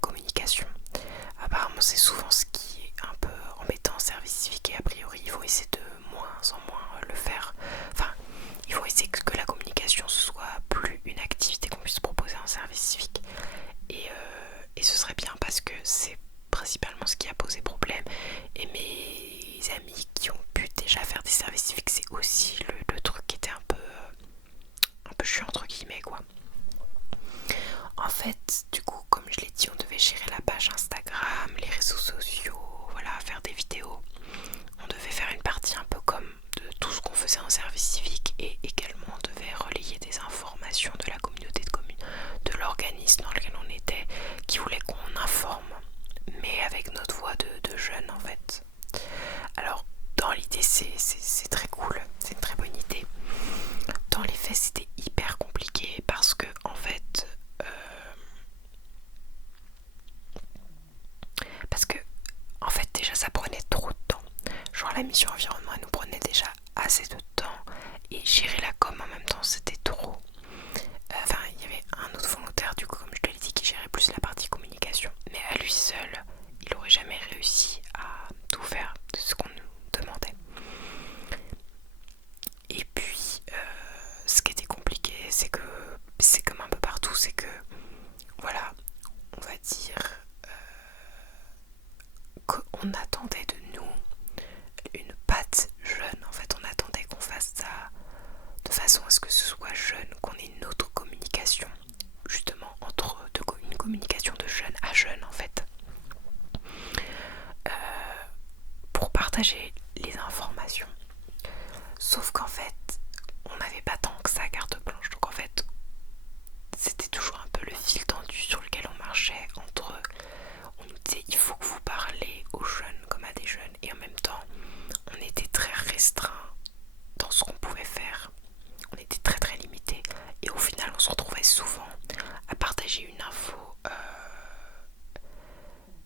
communication. Apparemment, c'est souvent ce qui est un peu embêtant en service civique et a priori, il faut essayer de moins en moins le faire. Enfin, il faut essayer que la communication ce soit plus une activité qu'on puisse proposer en service civique. Et ce serait bien parce que c'est principalement ce qui a posé problème. Et mes amis qui ont pu déjà faire des services civiques, c'est aussi le truc qui était un peu chiant entre guillemets quoi. En fait, du coup, comme je l'ai dit, on devait gérer la page Instagram, les réseaux sociaux, voilà, faire des vidéos. On devait faire une partie un peu comme de tout ce qu'on faisait en service civique et également on devait relayer des informations de la communauté de communes, de l'organisme dans lequel on était, qui voulait qu'on informe, mais avec notre voix de jeunes en fait. Alors, dans l'idée, c'est très cool, c'est une très bonne idée. Dans les faits, c'était hyper compliqué parce que en fait, déjà ça prenait trop de temps. Genre la mission environnement elle nous prenait déjà assez de temps et gérer la com en même temps c'était trop. Enfin il y avait un autre volontaire du coup comme je te l'ai dit qui gérait plus la partie communication, mais à lui seul il aurait jamais réussi à tout faire de ce qu'on nous demandait. Et puis ce qui était compliqué c'est que c'est comme un peu partout, c'est que voilà, on va dire qu'on attendait de nous une patte jeune. En fait, on attendait qu'on fasse ça de façon à ce que ce soit jeune, qu'on ait une autre communication, justement une communication de jeune à jeune en fait, pour partager les informations. Sauf qu'en fait, on n'avait pas tant que ça carte blanche. Donc en fait, c'était toujours un peu le fil tendu sur lequel on marchait entre on nous disait il faut que vous parlez aux jeunes comme à des jeunes et en même temps on était très restreint dans ce qu'on pouvait faire, on était très très limité et au final on se retrouvait souvent à partager une info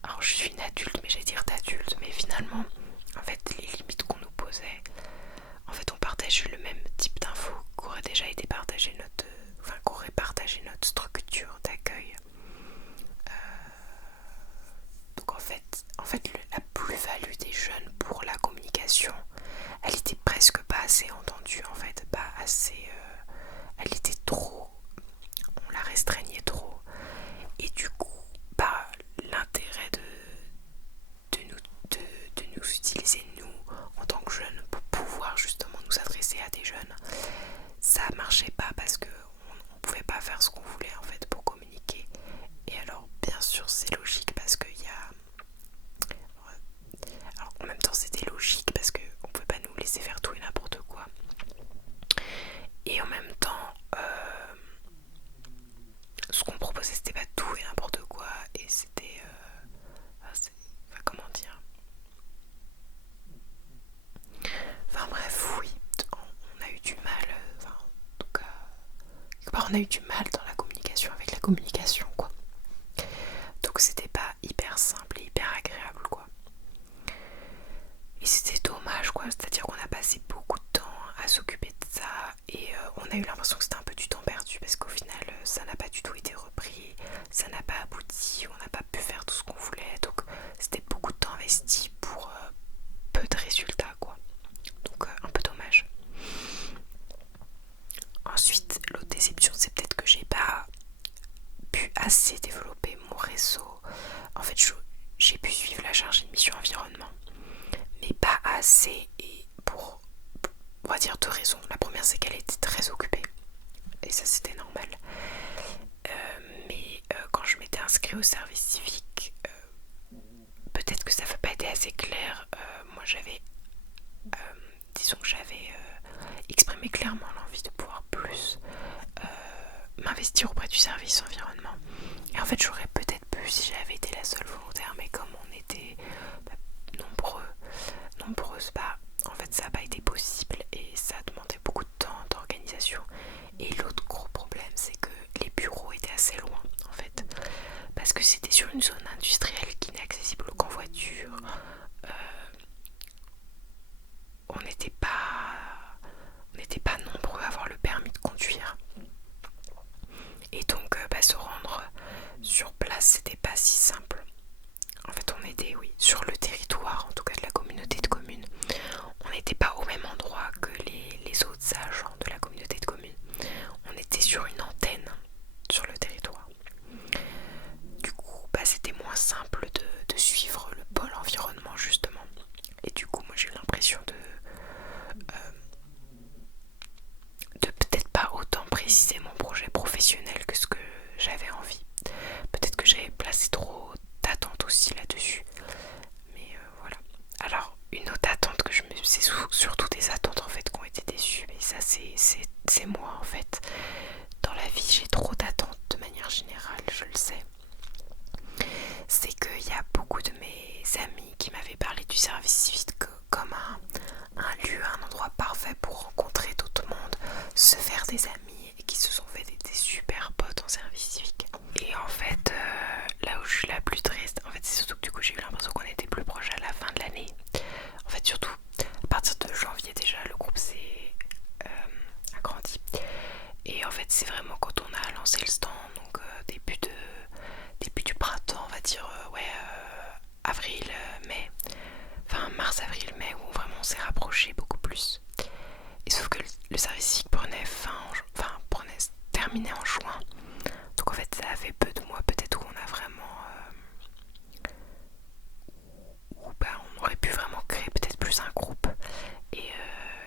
alors je suis une adulte mais j'allais dire d'adulte mais finalement en fait les limites qu'on nous posait, en fait on partageait le même type d'infos qu'aurait déjà été partagé qu'aurait partagé notre structure d'accueil. Donc en fait la plus-value des jeunes pour la communication, elle était presque pas assez entendue en fait, pas assez, elle était trop, on la restreignait trop et du coup l'intérêt de nous utiliser nous en tant que jeunes pour pouvoir justement nous adresser à des jeunes, ça marchait pas parce que on pouvait pas faire ce qu'on voulait en fait pour communiquer. Et alors bien sûr c'est logique parce qu'il y a, alors en même temps c'était logique parce qu'on pouvait pas nous laisser faire tout et n'importe quoi et en même temps ce qu'on proposait c'était pas tout et n'importe quoi et c'était comment dire, enfin bref oui, on a eu du mal, enfin en tout cas quelque part on a eu du mal dans la communication communication quoi. Donc c'était pas hyper simple et hyper agréable quoi. Et c'était dommage quoi, c'est-à-dire qu'on a passé beaucoup de temps à s'occuper de ça et on a eu l'impression que c'était un peu du temps perdu parce qu'au final ça n'a pas du tout été repris, ça n'a pas abouti, on n'a pas pu faire tout ce qu'on voulait, donc c'était beaucoup de temps investi pour peu de résultats quoi. Donc un peu dommage. Ensuite, l'autre déception, c'est peut-être que j'ai pas pu assez développer mon réseau. En fait, j'ai pu suivre la chargée de mission environnement, mais pas assez, et pour, on va dire, deux raisons. La première, c'est qu'elle était très occupée, et ça c'était normal. Mais quand je m'étais inscrite au service civique, peut-être que ça n'a pas été assez clair. Moi j'avais, disons que j'avais exprimé clairement l'envie de pouvoir plus m'investir auprès du service environnement. Et en fait j'aurais peut-être pu si j'avais été la seule volontaire, mais comme on était nombreuses, en fait ça n'a pas été possible et ça a demandé beaucoup de temps d'organisation. Et l'autre gros problème, c'est que les bureaux étaient assez loin en fait, parce que c'était sur une zone industrielle qui n'est accessible qu'en voiture. On n'était pas nombreux à avoir le permis de conduire, et donc se rendre sur place c'était pas si simple. En fait on était sur le territoire, en tout cas de la communauté de communes. On n'était pas au même endroit que les autres agents de la communauté de communes. On était sur une antenne sur le territoire. Du coup c'était moins simple de suivre le pôle environnement justement. Et du coup moi j'ai eu l'impression de peut-être pas autant préciser mon projet professionnel que ce que j'avais envie. Peut-être que j'avais placé trop d'attentes aussi là-dessus. Mais voilà. Alors une autre attente que c'est surtout des attentes en fait qui ont été déçues. Mais ça c'est moi en fait. Dans la vie j'ai trop d'attentes de manière générale, je le sais. C'est qu'il y a beaucoup de mes amis qui m'avaient parlé du service civique comme un lieu, un endroit parfait pour rencontrer d'autres mondes, se faire des amis, et qui se sont fait des super potes en service civique. Et en fait, là où je suis la plus triste, en fait c'est surtout que du coup j'ai eu l'impression qu'on était plus proche à la fin de l'année. En fait surtout à partir de janvier déjà le groupe s'est agrandi. Et en fait c'est vraiment quand on a lancé le stand, donc début du printemps, on va dire avril, mai, enfin mars, avril, mai, où vraiment on s'est rapproché beaucoup plus. Et sauf que le service civique terminé en juin, donc en fait ça a fait peu de mois peut-être où on a vraiment on aurait pu vraiment créer peut-être plus un groupe, et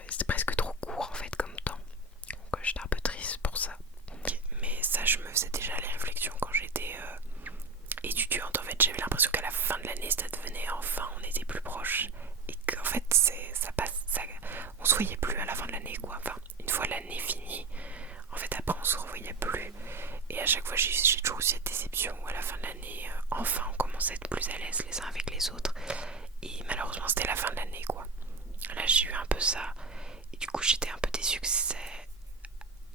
c'était presque trop court en fait comme temps, donc j'étais un peu triste pour ça. Mais ça je me faisais déjà les réflexions quand j'étais étudiante. En fait j'avais l'impression qu'à la fin de l'année ça devenait enfin on était plus proches, et qu'en fait on se voyait plus à la fin de l'année quoi. Enfin une fois l'année finie, en fait après on se revoyait plus, et à chaque fois j'ai toujours eu cette déception où à la fin de l'année enfin on commençait à être plus à l'aise les uns avec les autres, et malheureusement c'était la fin de l'année quoi. Là j'ai eu un peu ça, et du coup j'étais un peu déçue que ça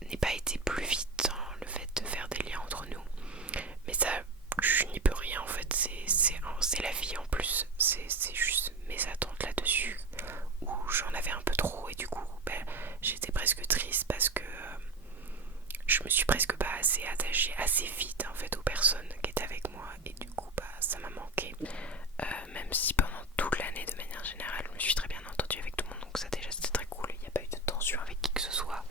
n'ait pas été plus vite dans le fait de faire des liens entre nous. Mais ça je n'y peux rien en fait, c'est la vie en plus, c'est juste mes attentes là-dessus où j'en avais un peu trop, et du coup j'étais presque triste parce que je me suis presque pas assez attachée assez vite en fait aux personnes qui étaient avec moi, et du coup ça m'a manqué, même si pendant toute l'année de manière générale je me suis très bien entendue avec tout le monde, donc ça déjà c'était très cool, il n'y a pas eu de tension avec qui que ce soit.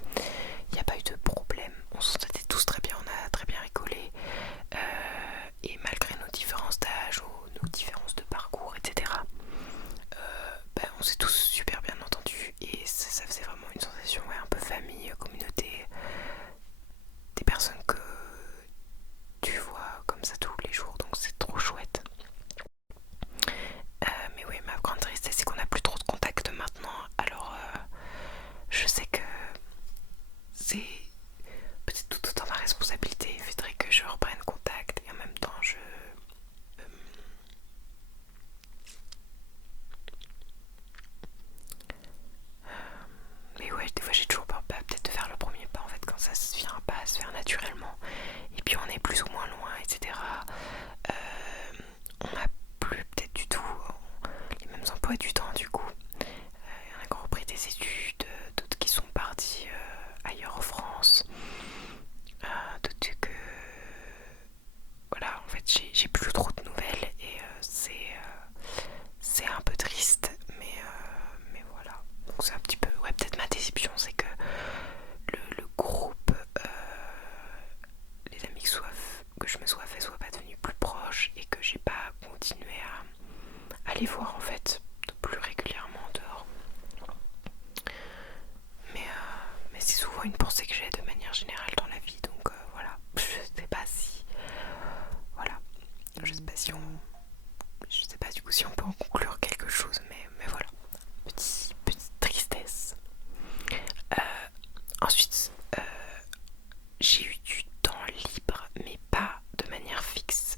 ailleurs en France. D'autant que voilà, en fait j'ai plus trop de nouvelles et c'est un peu triste, mais voilà. Donc c'est un petit peu, ouais, peut-être ma déception, c'est que le groupe, les amis que je me sois fait soient pas devenus plus proches et que j'ai pas continué à les voir en fait plus régulièrement dehors. Mais c'est souvent une pensée que j'ai de manière générale dans la vie, donc voilà. Je sais pas si, voilà, je sais pas si on, je sais pas du coup si on peut en conclure quelque chose, mais voilà, petite tristesse. Ensuite, j'ai eu du temps libre, mais pas de manière fixe.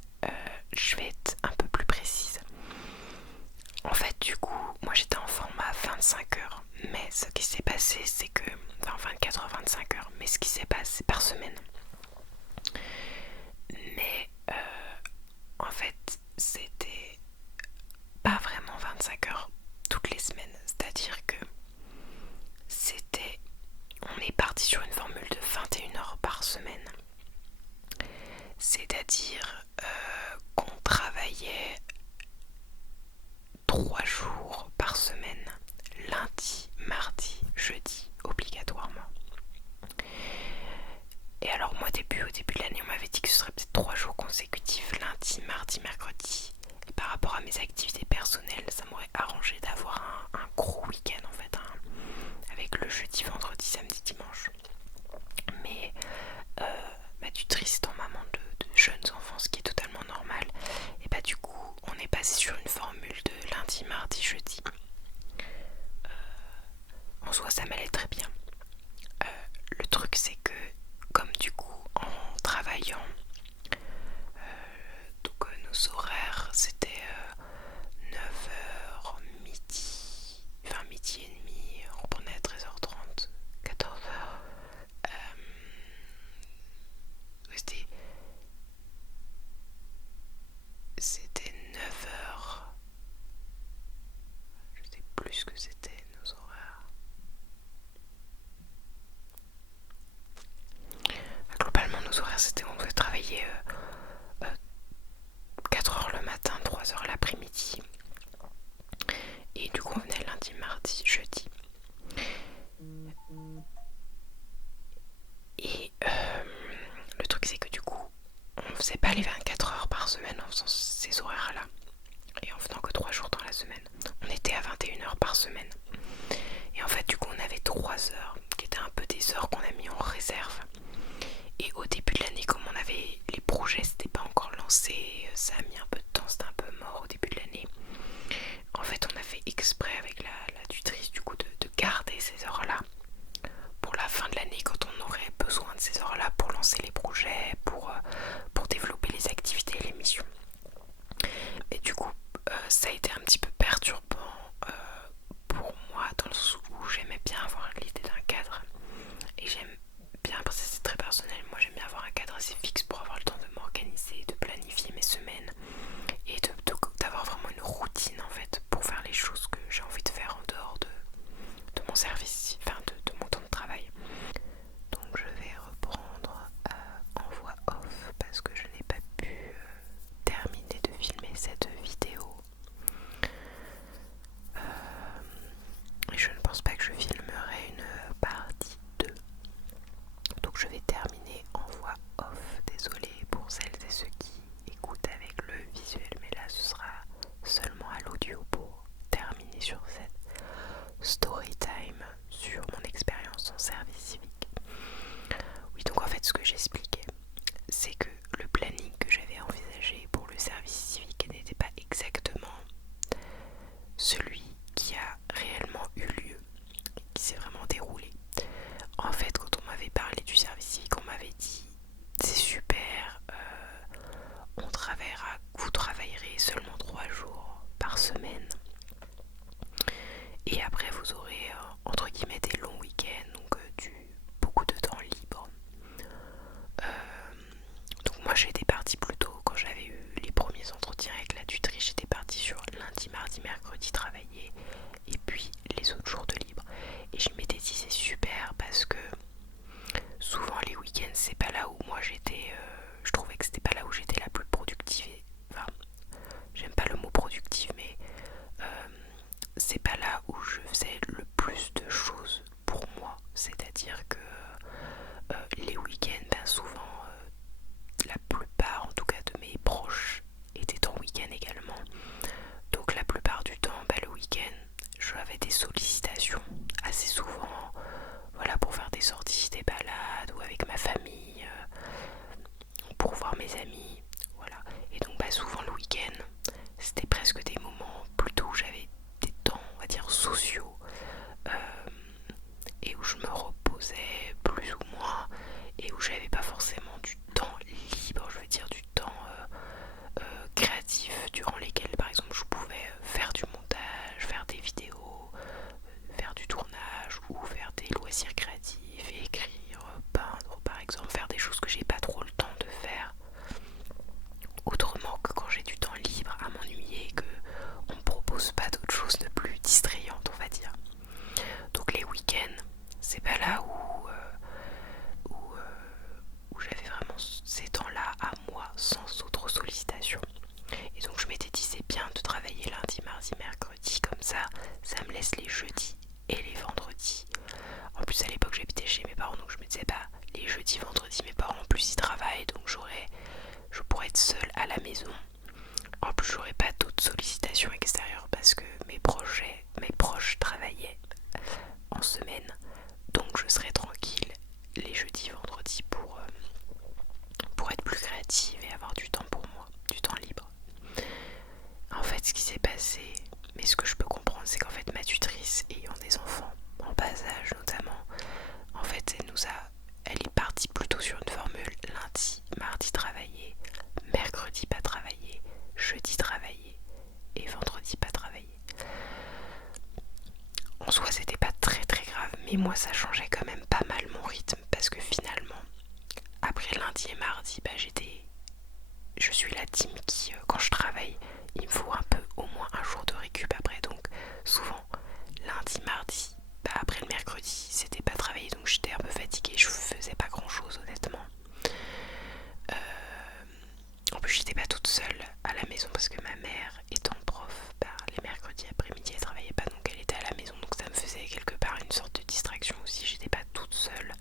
Je vais être un peu plus précise. En fait, du coup, moi j'étais en format 25 heures, mais ce qui s'est passé, c'est que, enfin 24 heures, 25 heures, mais ce qui s'est passé par semaine. Mais en fait, c'était pas vraiment 25 heures toutes les semaines, c'est-à-dire que on est parti sur une formule de 21 heures par semaine, c'est-à-dire qu'on travaillait 3 jours par semaine, lundi, mardi, jeudi, obligatoirement. Et alors moi au début de l'année, on m'avait dit que ce serait peut-être 3 jours consécutifs, lundi, mardi, mercredi. Et par rapport à mes activités personnelles, ça m'aurait arrangé d'avoir un gros week-end en fait, avec le jeudi, vendredi, samedi, dimanche. Mais du triste en maman de jeunes enfants, ce qui est totalement normal. Et bah du coup, on est passé sur une formule de lundi, mardi, jeudi. En soi, ça m'allait très bien. Le truc, c'est que comme du coup, en travaillant, donc nos horaires, c'était 9h, midi, enfin midi et demi, on reprenait à 13h30, 14h. C'était 9h. Je sais plus ce que c'était nos horaires. Globalement, nos horaires, c'était on devait travailler 4h le matin, 3h l'après-midi. Et du coup, on venait lundi, mardi, jeudi. Et le truc, c'est que du coup, on faisait pas les 24 heures par semaine en faisant ces horaires-là. Et en faisant que 3 jours dans la semaine. On était à 21 heures par semaine. Et en fait, du coup, on avait 3 heures, qui étaient un peu des heures qu'on a mis en réserve. Et au début de l'année, comme on avait les projets, c'était pas encore lancé, ça a mis un peu de temps, c'était un peu mort au début de l'année. En fait, on a fait exprès avec la tutrice du coup de garder ces heures-là pour la fin de l'année, quand on aurait besoin de ces heures-là pour lancer les projets, pour développer les activités et les missions. Et du coup, ça a été un petit peu perturbant pour moi, dans le sens où j'aimais bien avoir l'idée d'un cadre. Et j'aime bien, parce que c'est très personnel, moi j'aime bien avoir un cadre assez fixe pour avoir le temps de m'organiser, de planifier mes semaines et d'avoir vraiment une routine en fait pour faire les choses que j'ai envie de faire en dehors de mon service, enfin de mon temps de travail. Donc je vais reprendre en voix off parce que je n'ai pas pu terminer de filmer cette vidéo. Et je ne pense pas que je filmerai une partie 2. Donc je vais terminer en voix off. Désolée pour celles et ceux qui écoutent avec le visuel, mais là ce sera seulement à l'audio pour terminer sur cette story time sur mon expérience en service civique. Oui, donc en fait ce que j'expliquais, c'est que le planning que j'avais envisagé pour le service civique n'était pas exactement celui qui a réellement eu lieu, qui s'est vraiment déroulé. En fait, quand on m'avait parlé du service civique, on m'avait dit c'est super, jeudis, vendredis, mes parents en plus ils travaillent, donc je pourrais être seule à la maison. En plus, j'aurais pas d'autres sollicitations extérieures parce que mes proches travaillaient en semaine, donc je serais tranquille les jeudis, vendredis pour être plus créative et avoir du temps pour moi, du temps libre. En fait, ce qui s'est passé, mais ce que je peux comprendre, c'est qu'en fait ma tutrice ayant des enfants en bas âge notamment, en fait elle est partie plutôt sur une formule lundi, mardi travailler, mercredi pas travailler, jeudi travailler et vendredi pas travailler. En soi c'était pas très très grave, mais moi ça changeait quand même pas mal mon rythme parce que finalement après lundi et mardi je suis la team qui quand je travaille il me faut un peu au moins un jour de récup après, donc souvent lundi mardi après le mercredi c'était pas travaillé, donc j'étais un peu fatiguée, je faisais pas grand chose honnêtement. En plus j'étais pas toute seule à la maison parce que ma mère étant prof, les mercredis après-midi elle travaillait pas, donc elle était à la maison, donc ça me faisait quelque part une sorte de distraction aussi, j'étais pas toute seule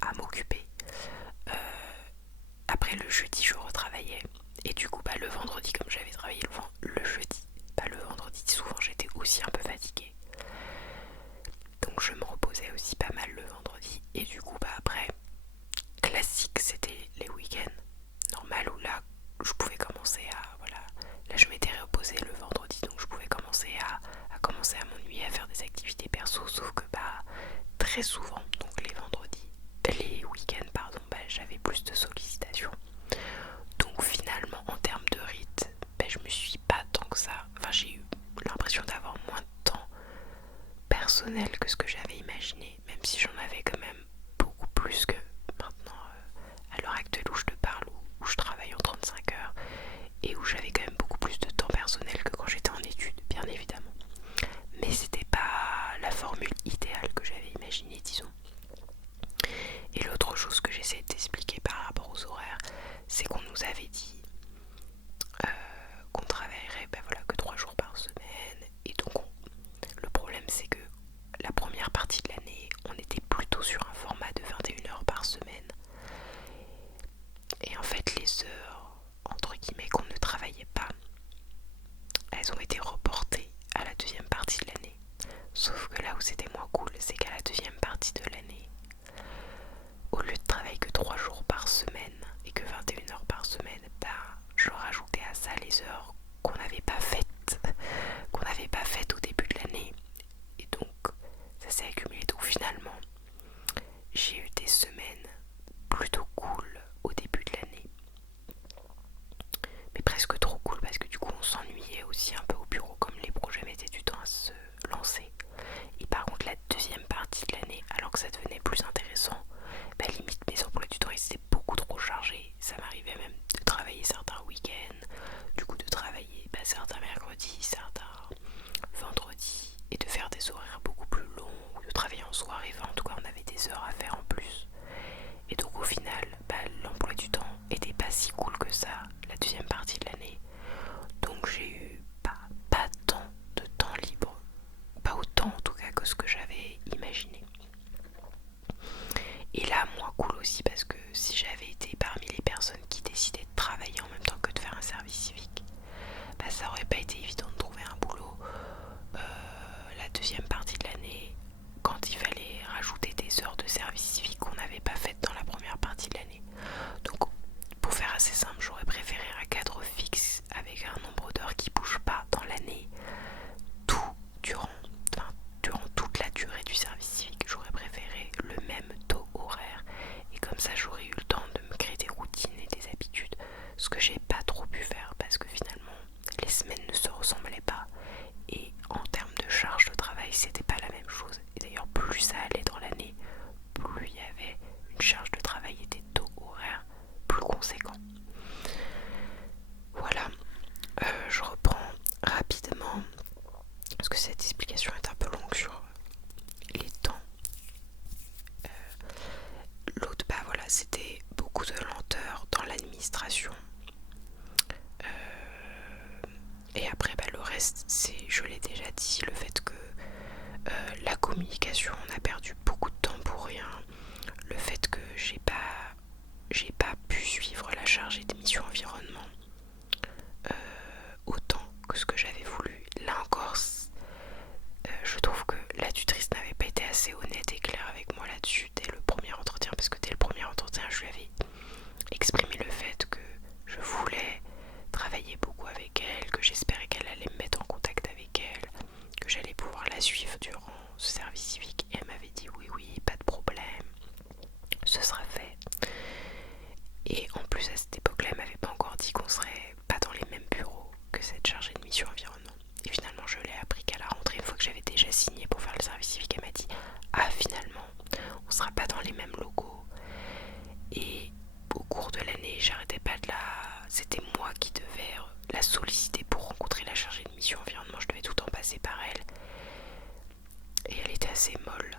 à m'occuper. Après le jeudi je retravaillais et du coup le vendredi, comme j'avais travaillé le jeudi, le vendredi souvent j'étais aussi un peu fatiguée, donc je me reposais aussi pas mal le vendredi. Et du coup après classique c'était les week-ends normal où là je pouvais commencer à là je m'étais reposée le vendredi, donc je pouvais commencer à m'ennuyer, à faire des activités perso, sauf que très souvent donc les week-ends j'avais plus de sollicitations, donc finalement en termes de rythme je me suis pas tant que ça, j'ai eu l'impression d'avoir moins de temps personnel que ce que j'avais imaginé, même si j'en avais quand même beaucoup plus que maintenant à l'heure actuelle où je te parle, où je travaille en 35 heures et où j'avais quand même beaucoup plus de temps personnel que quand j'étais en études, bien évidemment. Mais c'était pas la formule idéale que j'avais imaginée, disons. Et l'autre chose que j'essaie d'expliquer par rapport aux horaires, c'est qu'on nous avait dit qu'on travaillerait que 3 jours par semaine, et donc le problème c'est que la première partie de l'année on était plutôt sur un format de 21 heures par semaine, et en fait les heures entre guillemets qu'on ne travaillait pas, elles ont été reportées à la deuxième partie de l'année. Sauf que là où c'était moins cool, c'est qu'à la deuxième partie de l'année, au lieu de travailler que 3 jours par semaine et que 21 heures par semaine, je rajoutais à ça les heures qu'on n'avait pas faites au début de l'année, et donc ça s'est accumulé. Donc finalement j'ai eu des semaines plutôt cool au début de l'année, mais presque trop cool parce que du coup on s'ennuyait aussi un peu au bureau, comme les projets mettaient du temps à se lancer. Et par contre la deuxième partie de l'année, alors que ça devenait plus intéressant, limite mes emplois du temps ils étaient beaucoup trop chargés. Ça m'arrivait même de travailler certains week-ends, du coup de travailler certains mercredis, certains vendredis, et de faire des horaires beaucoup plus longs, ou de travailler en soirée. En tout cas on avait des heures à faire en plus, et donc au final l'emploi du temps était pas si cool que ça la deuxième partie de l'année. Donc j'ai eu pas tant de temps libre, pas autant en tout cas que ce que j'avais imaginé. dans les mêmes locaux. Et au cours de l'année, j'arrêtais pas de c'était moi qui devais la solliciter pour rencontrer la chargée de mission environnement. Je devais tout le temps passer par elle. Et elle était assez molle.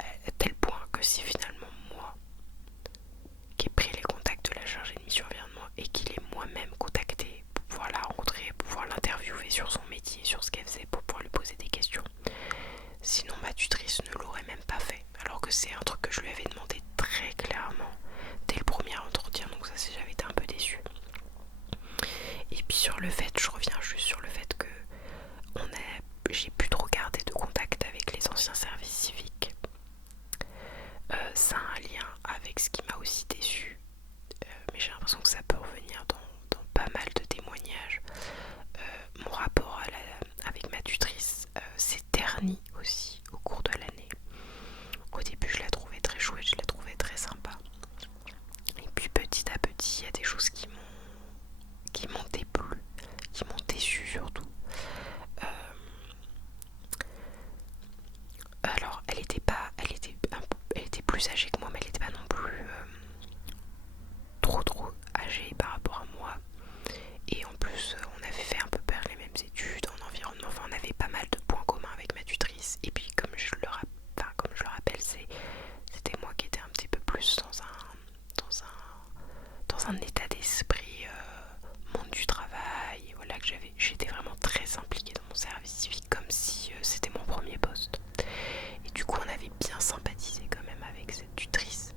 À tel point que c'est finalement moi qui ai pris les contacts de la chargée de mission environnement et qui l'ai moi-même contactée pour pouvoir la rencontrer, pour pouvoir l'interviewer sur son métier, sur ce qu'elle faisait, pour pouvoir lui poser des questions. Sinon ma tutrice ne l'aurait même pas fait, alors que c'est un truc que je lui avais demandé très clairement dès le premier entretien, donc ça j'avais été un peu déçue. Et puis sur le fait, je reviens juste sur le fait que j'ai plus trop gardé de contact avec les anciens services civiques. Ça a un lien avec ce qui m'a aussi déçue, mais j'ai l'impression que ça peut revenir dans pas mal de témoignages. Mon rapport avec ma tutrice s'est terni aussi au cours de l'année. Au début je la trouvais très chouette, je la trouvais très sympa. Et puis petit à petit il y a des choses qui m'ont déplu, qui m'ont déçue surtout. Alors elle était plus âgée que moi, mais elle était pas non plus trop âgée par rapport à moi. Et en plus on avait fait un peu les mêmes études en environnement, enfin on avait pas mal de points communs avec ma tutrice. Et puis comme je le rappelle, c'était moi qui étais un petit peu plus dans un état d'esprit monde du travail, voilà, que j'étais vraiment très impliquée dans mon service civique comme si c'était mon premier poste. Et du coup on avait bien sympathisé quand même avec cette tutrice.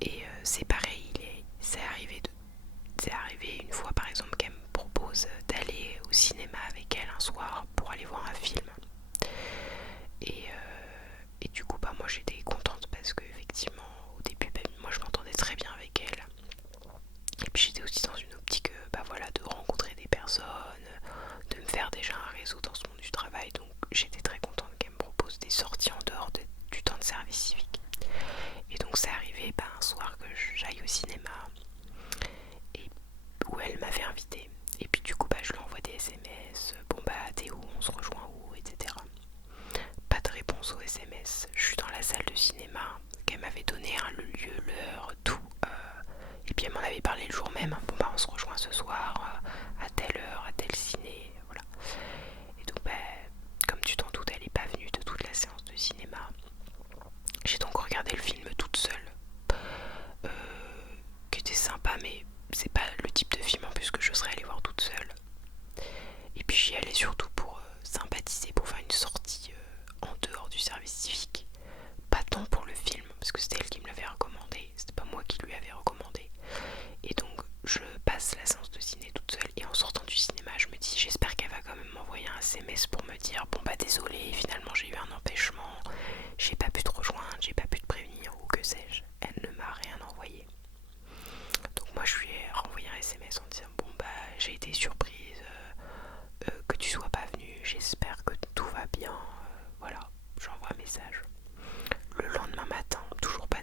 Et c'est pareil, c'est arrivé une fois par exemple qu'elle me propose d'aller au cinéma avec elle un soir pour aller voir un film. Et du coup moi j'étais contente parce que effectivement au début moi je m'entendais très bien avec elle. Et puis j'étais aussi dans une optique de rencontrer des personnes, de me faire déjà un réseau dans ce monde du travail. Donc j'étais très contente qu'elle me propose des sorties en dehors du temps de service civique. Et donc c'est arrivé un soir que j'aille au cinéma et où elle m'avait invitée. Et puis du coup je lui envoie des SMS, t'es où, on se rejoint où, etc. Pas de réponse aux SMS. Je suis dans la salle de cinéma qu'elle m'avait donné le lieu, l'heure, tout. Et puis elle m'en avait parlé le jour même. On se rejoint ce soir à telle heure, à tel ciné, voilà. Et donc comme tu t'en doutes, elle n'est pas venue de toute la séance de cinéma. J'ai donc regardé le film toute seule, qui était sympa, mais c'est pas le type de film en plus que je serais allée voir toute seule. Et puis j'y allais surtout pour sympathiser, pour faire une sortie en dehors du service civique. Pas tant pour le film, parce que c'était elle qui me l'avait recommandé, c'était pas moi qui lui avais recommandé. Et donc je passe la séance de ciné toute seule, et en sortant du cinéma je me dis j'espère qu'elle va quand même m'envoyer un SMS pour me dire désolé, finalement j'ai eu un empêchement, j'ai pas pu te rejoindre, j'ai pas pu te prévenir ou que sais-je. Elle ne m'a rien envoyé. Donc moi je lui ai renvoyé un SMS en disant j'ai été surprise que tu sois pas venu, j'espère que tout va bien, voilà, j'envoie un message. Le lendemain matin, toujours pas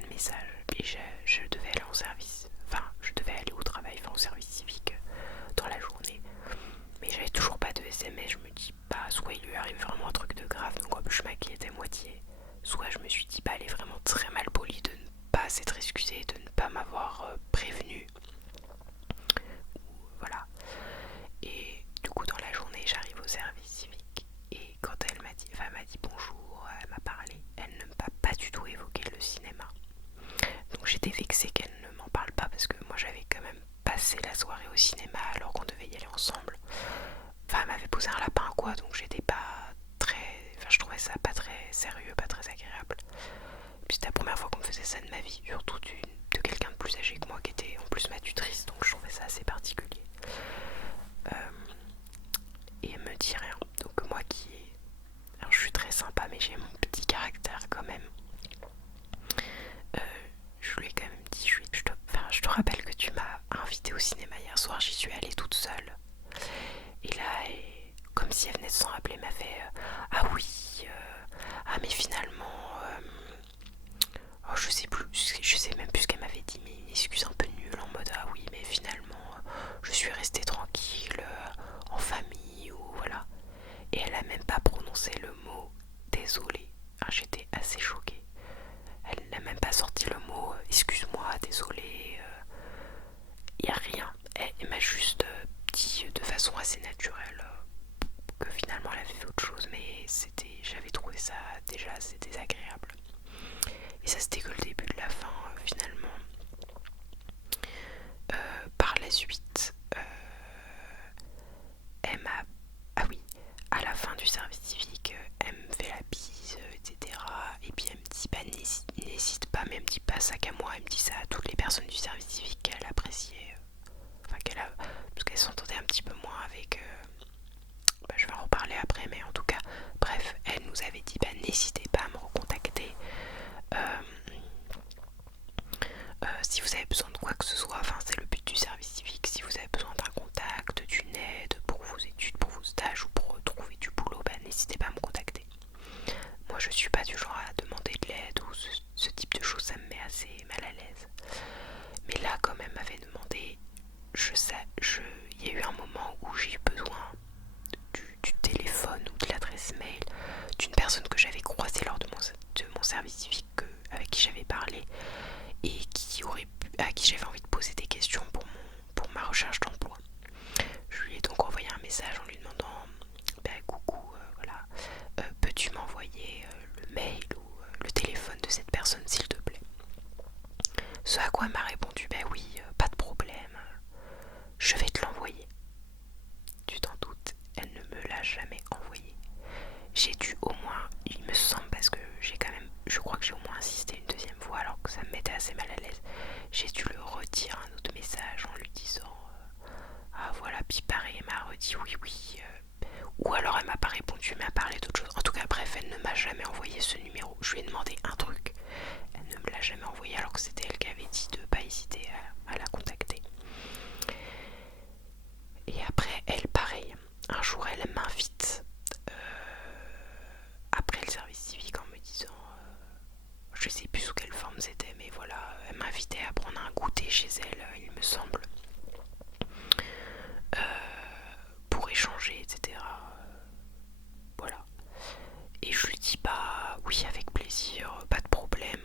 ça c'était que le début de la fin finalement. Par la suite, elle m'a... Ah oui, à la fin du service civique, elle me fait la bise, etc. Et puis elle me dit, bah n'hésite pas, mais elle me dit pas ça qu'à moi, elle me dit ça à toutes les personnes du service civique qu'elle appréciait. Enfin parce qu'elle s'entendait un petit peu moins avec... je vais en reparler après, mais en tout cas, bref, elle nous avait dit, bah n'hésitez pas à me recontacter. Si vous avez besoin de quoi que ce soit, enfin c'est le but du service civique, si vous avez besoin d'un contact, d'une aide pour vos études, pour vos stages ou pour retrouver du boulot, bah, n'hésitez pas à me contacter. Moi je suis pas du genre à demander de l'aide ou ce type de choses, ça me met assez mal à l'aise. Mais là quand même m'avait demandé, il y a eu un moment où j'ai eu besoin du téléphone ou de l'adresse mail d'une personne que j'avais croisée lors de mon service civique, avec qui j'avais parlé et à qui j'avais envie de poser des questions pour ma recherche d'emploi. Je lui ai donc envoyé un message en lui demandant coucou, voilà, peux-tu m'envoyer le mail ou le téléphone de cette personne s'il te plaît. Ce à quoi elle m'a répondu oui, pas de problème, je vais te l'envoyer. Tu t'en doutes, elle ne me l'a jamais envoyé. J'ai dû au moins, il me semble, parce que je crois que j'ai au moins insisté une deuxième fois alors que ça me mettait assez mal à l'aise, j'ai dû le redire un autre message en lui disant ah voilà, puis pareil elle m'a redit oui, ou alors elle m'a pas répondu, elle m'a parlé d'autre chose. En tout cas bref, elle ne m'a jamais envoyé ce numéro. Je lui ai demandé un truc, elle ne me l'a jamais envoyé alors que c'était elle qui avait dit de pas hésiter à la contacter. Et après elle, pareil, un jour elle m'invite après le service civique en me disant je sais plus sous quelle forme c'était, mais voilà, elle m'invitait à prendre un goûter chez elle, il me semble, pour échanger, etc. Voilà. Et je lui dis oui, avec plaisir, pas de problème.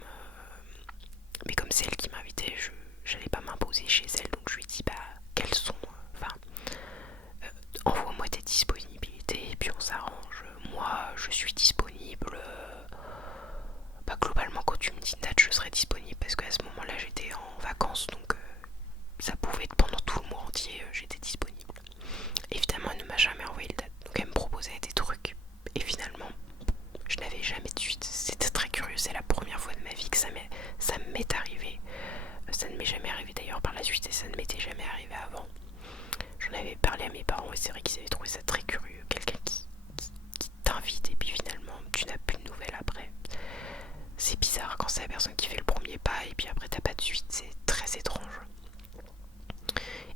Mais comme c'est elle qui m'invitait, j'allais pas m'imposer chez elle, donc je lui dis quelles sont, envoie-moi tes disponibilités et puis on s'arrange. Moi je suis disponible. Globalement quand tu me dis une date je serai disponible parce qu'à ce moment-là j'étais en vacances, donc ça pouvait être pendant tout le mois entier, j'étais disponible. Évidemment elle ne m'a jamais envoyé le date, donc elle me proposait des trucs et finalement je n'avais jamais de suite. C'était très curieux, c'est la première fois de ma vie que ça m'est arrivé. Ça ne m'est jamais arrivé d'ailleurs par la suite et ça ne m'était jamais arrivé avant. J'en avais parlé à mes parents et c'est vrai qu'ils avaient trouvé ça très curieux, quelqu'un qui t'invite et puis finalement tu n'as plus de nouvelles après. C'est bizarre quand c'est la personne qui fait le premier pas et puis après t'as pas de suite, c'est très étrange.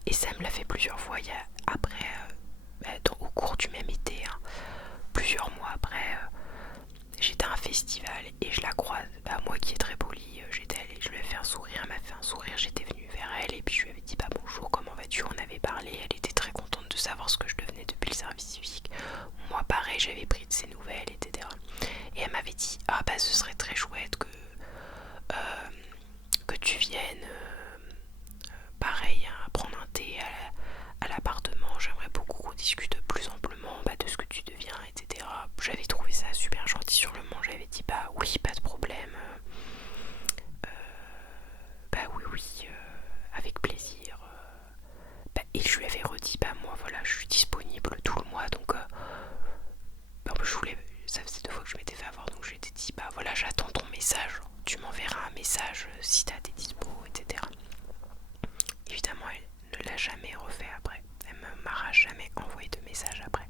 Et ça me l'a fait plusieurs fois. Après, au cours du même été, plusieurs mois après, j'étais à un festival et je la croise. Moi qui est très polie, j'étais allée, je lui ai fait un sourire, elle m'a fait un sourire, j'étais venue vers elle et puis je lui avais dit bonjour, comment vas-tu, on avait parlé, elle était très contente de savoir ce que je devenais depuis le service civique. Moi pareil, j'avais pris de ses nouvelles, etc. Et elle m'avait dit ce serait très chouette que tu viennes pareil, prendre un thé à l'appartement, j'aimerais beaucoup qu'on discute plus amplement de ce que tu deviens, etc. J'avais trouvé ça super gentil sur le moment, j'avais dit oui, pas de problème, oui, avec plaisir. Et je lui avais redit moi voilà, je suis disponible tout le mois, donc ça faisait 2 fois que je m'étais fait avoir, donc je lui ai dit voilà, j'attends ton message, tu m'enverras un message si t'as des dispos, etc. Évidemment elle ne l'a jamais refait après, elle ne m'aura jamais envoyé de message après.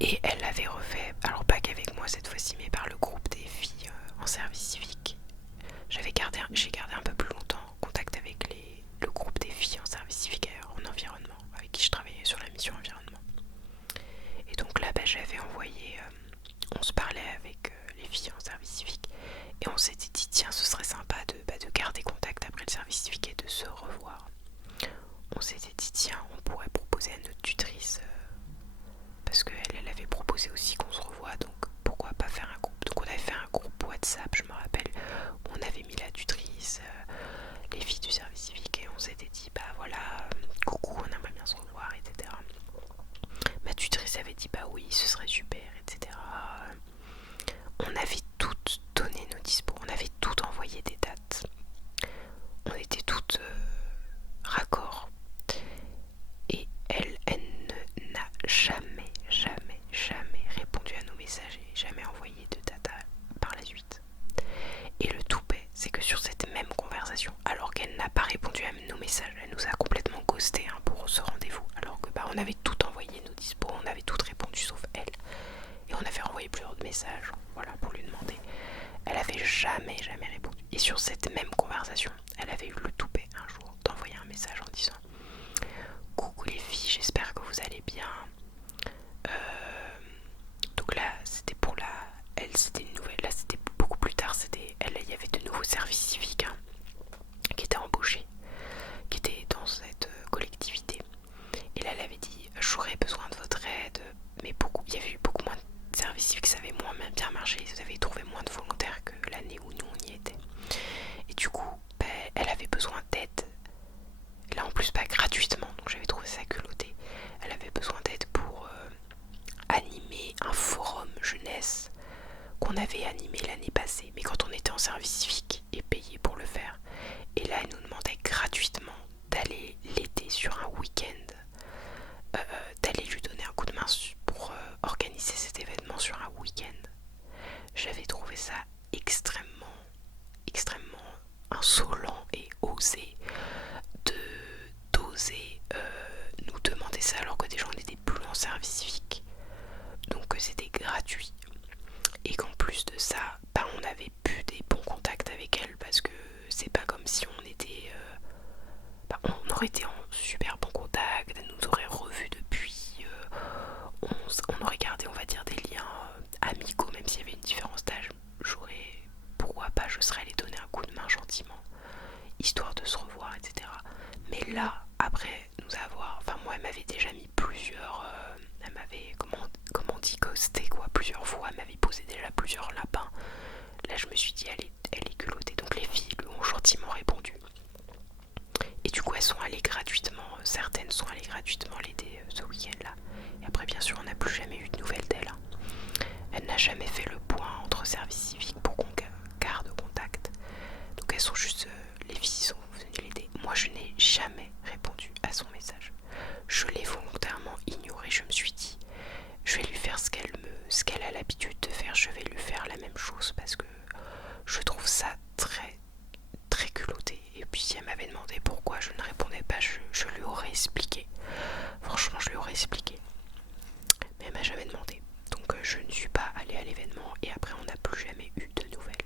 Et elle l'avait refait, alors pas qu'avec moi cette fois-ci, mais par le groupe des filles en service civique. J'ai gardé un peu plus longtemps contact avec le groupe des filles en service civique en environnement, avec qui je travaillais sur la mission environnement. Et donc là j'avais envoyé, on se parlait avec les filles en service civique et on s'était dit tiens, ce serait sympa de garder contact après le service civique et de se revoir. On s'était dit tiens, on pourrait proposer à notre tutrice, parce qu'elle avait proposé aussi qu'on se revoie, donc pourquoi pas faire un groupe. Donc on avait fait un groupe WhatsApp, je me rappelle, où on avait mis la tutrice, les filles du service civique et on s'était dit voilà, coucou, on aimerait bien se revoir, etc. Ma tutrice avait dit oui, ce serait super, etc. On avait toutes donné nos dispos, on avait jamais répondu. Et sur cette même conversation, elle avait eu le toupet un jour d'envoyer un message en disant: coucou les filles, j'espère que vous allez bien. Donc là c'était pour la... Elle, c'était une nouvelle, là c'était beaucoup plus tard, c'était elle, il y avait de nouveaux services civiques qui étaient embauchés, qui étaient dans cette collectivité. Et là elle avait dit: j'aurais besoin de votre aide, mais il y avait eu beaucoup moins de services civiques, ça avait moins bien marché, vous avez trouvé moins de volontaires que l'année où nous on y était. Et du coup, elle avait besoin d'aide. Là en plus pas gratuitement, donc j'avais trouvé ça culotté. Elle avait besoin d'aide pour animer un forum jeunesse qu'on avait animé l'année passée, mais quand on était en service civique et payé pour le faire. Et là elle nous demandait gratuitement d'aller l'aider sur un week-end, d'aller lui donner un coup de main pour organiser cet événement sur un week-end. J'avais trouvé ça extrêmement insolent et osé d'oser nous demander ça alors que déjà on n'était plus en service civique, donc c'était gratuit, et qu'en plus de ça on avait pu des bons contacts avec elle, parce que c'est pas comme si on était on aurait été en super bon contact, elle nous aurait revus depuis, on aurait gardé on va dire des liens amicaux, même s'il y avait une différence d'âge. Pourquoi pas, je serais allée donner un coup de main gentiment, histoire de se revoir, etc. Mais là, après nous avoir, moi elle m'avait déjà mis plusieurs, elle m'avait, comment on dit, ghosté quoi, plusieurs fois, elle m'avait posé déjà plusieurs lapins. Là je me suis dit elle est culottée, donc les filles lui ont gentiment répondu. Et du coup elles sont allées gratuitement, certaines sont allées gratuitement l'aider ce week-end là. Et après bien sûr on n'a plus jamais eu de nouvelles d'elle. Elle n'a jamais fait le point entre services civiques pour qu'on garde contact. Donc elles sont juste, les filles sont venues l'aider. Moi je n'ai jamais répondu à son message. Je l'ai volontairement ignoré. Je me suis dit, je vais lui faire ce qu'elle a l'habitude de faire. Je vais lui faire la même chose, parce que je trouve ça très culotté. Et puis si elle m'avait demandé pourquoi je ne répondais pas, je lui aurais expliqué. Franchement je lui aurais expliqué. Mais elle m'a jamais demandé. Donc je ne suis pas allée à l'événement, et après on n'a plus jamais eu de nouvelles.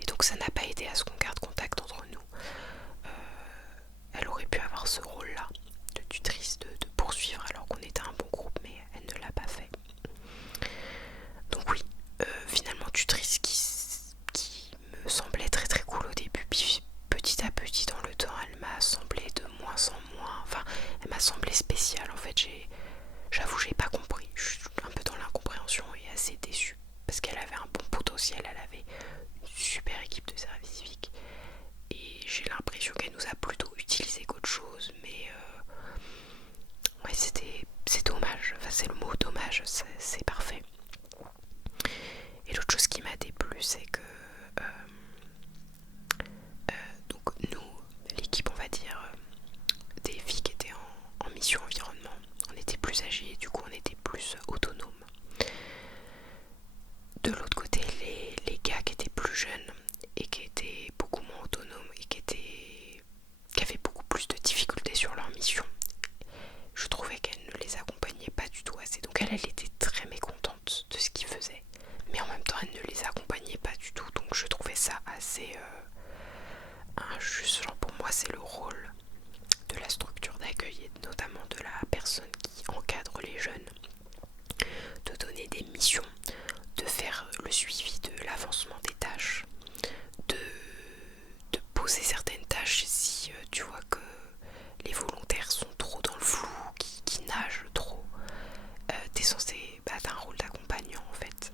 Et donc ça n'a pas aidé à ce qu'on garde contact entre nous. Elle aurait pu avoir ce rôle-là de tutrice, de poursuivre alors qu'on était un bon groupe, mais elle ne l'a pas fait. Donc oui, finalement tutrice qui me semblait très cool au début, puis petit à petit dans le temps elle m'a semblé de moins en moins, elle m'a semblé spéciale en fait. J'avoue j'ai pas compris, je suis un peu dans l'incompréhension et assez déçue, parce qu'elle avait un bon potentiel, elle avait une super équipe de service civique, et j'ai l'impression qu'elle nous a plutôt utilisé qu'autre chose. Mais ouais, c'est dommage, c'est le mot dommage, c'est parfait. Et l'autre chose qui m'a déplu, c'est que donc nous, l'équipe on va dire des filles qui étaient en mission environnement, on était plus âgés et du coup on était plus autonomes. De l'autre côté, les gars qui étaient plus jeunes et qui étaient beaucoup moins autonomes et qui avaient beaucoup plus de difficultés sur leur mission, je trouvais qu'elle ne les accompagnait pas du tout assez. Donc elle était très mécontente de ce qu'ils faisaient, mais en même temps elle ne les accompagnait pas du tout. Donc je trouvais ça assez injuste. Genre pour moi c'est le rôle de la structure d'accueil et notamment de la personne qui encadre les jeunes de donner des missions, de faire le suivi de l'avancement des tâches, de poser certaines tâches si tu vois que les volontaires sont trop dans le flou, qui nagent trop. T'es censé, t'as un rôle d'accompagnant en fait.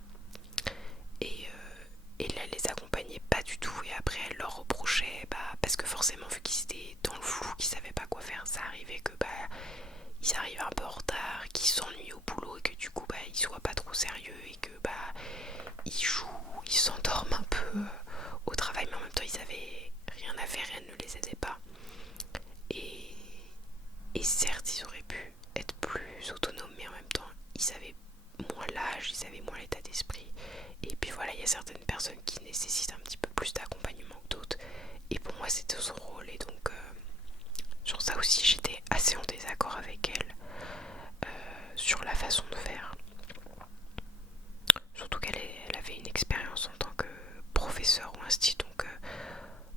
Et là elle les accompagnait pas du tout, et après elle leur reprochait, parce que forcément vu qu'ils étaient dans le flou, qu'ils savaient pas quoi faire, ça arrivait que ils arrivent un peu en retard, qu'ils s'ennuient au boulot, et que du coup ils soient pas trop sérieux, et que ils jouent, ils s'endorment un peu au travail, mais en même temps ils avaient rien à faire, elle ne les aidait pas. Et certes ils auraient pu être plus autonomes, mais en même temps ils avaient moins l'âge, ils avaient moins l'état d'esprit. Et puis voilà, il y a certaines personnes qui nécessitent un petit peu plus d'accompagnement que d'autres, et pour moi c'était son rôle. Et donc sur ça aussi j'étais assez en désaccord avec elle, sur la façon de faire. Surtout qu'elle avait une expérience en tant Christie, donc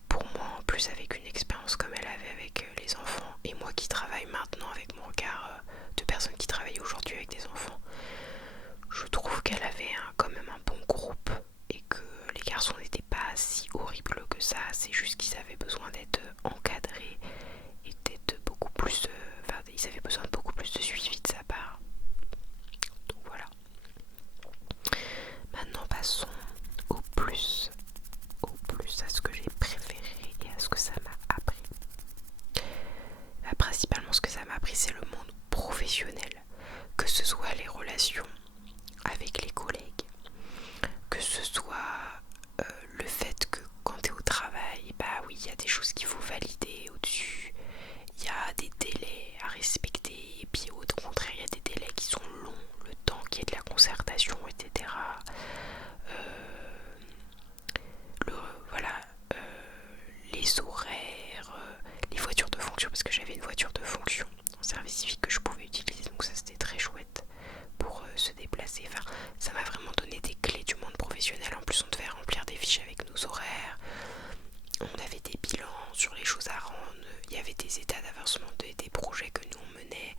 pour moi en plus avec une expérience comme elle avait avec les enfants, et moi qui travaille maintenant avec mon regard de personne qui travaille aujourd'hui avec des enfants, je trouve qu'elle avait quand même un bon groupe et que les garçons n'étaient pas si horribles que ça. C'est juste qu'ils avaient besoin d'être encadrés et d'être beaucoup plus ils avaient besoin de beaucoup plus de suivi de sa part. Donc voilà. Maintenant passons au plus à ce que j'ai préféré et à ce que ça m'a appris. Principalement ce que ça m'a appris, c'est le monde professionnel, que ce soit les relations avec les collègues, que ce soit le fait que quand tu es au travail, bah oui, il y a des choses qu'il faut valider au-dessus, il y a des délais à respecter, et puis au contraire, il y a des délais qui sont longs, le temps qu'il y ait de la concertation, etc. Voilà, les horaires, les voitures de fonction, parce que j'avais une voiture de fonction en service civique que je pouvais utiliser, donc ça c'était très chouette pour se déplacer. Enfin, ça m'a vraiment donné des clés du monde professionnel. En plus, on devait remplir des fiches avec nos horaires, on avait des bilans sur les choses à rendre, il y avait des états d'avancement des projets que nous on menait,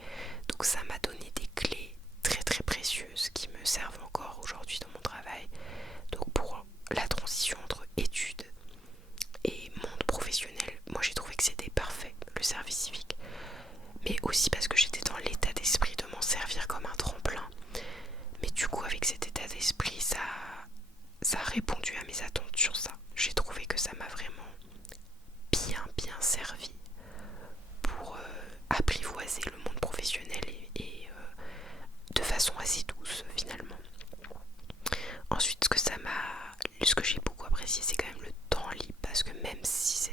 donc ça m'a donné des clés très très précieuses qui me servent encore aujourd'hui dans mon travail. Donc pour la transition entre études et monde professionnel, moi j'ai trouvé que c'était parfait, le service civique, mais aussi parce que j'étais dans l'état d'esprit de m'en servir comme un tremplin. Mais du coup, avec cet état d'esprit, ça a répondu à mes attentes sur ça. J'ai trouvé que ça m'a vraiment bien servi pour apprivoiser le monde professionnel et de façon assez douce finalement. Ensuite, ce que j'ai beaucoup apprécié, c'est quand même le temps libre, parce que même si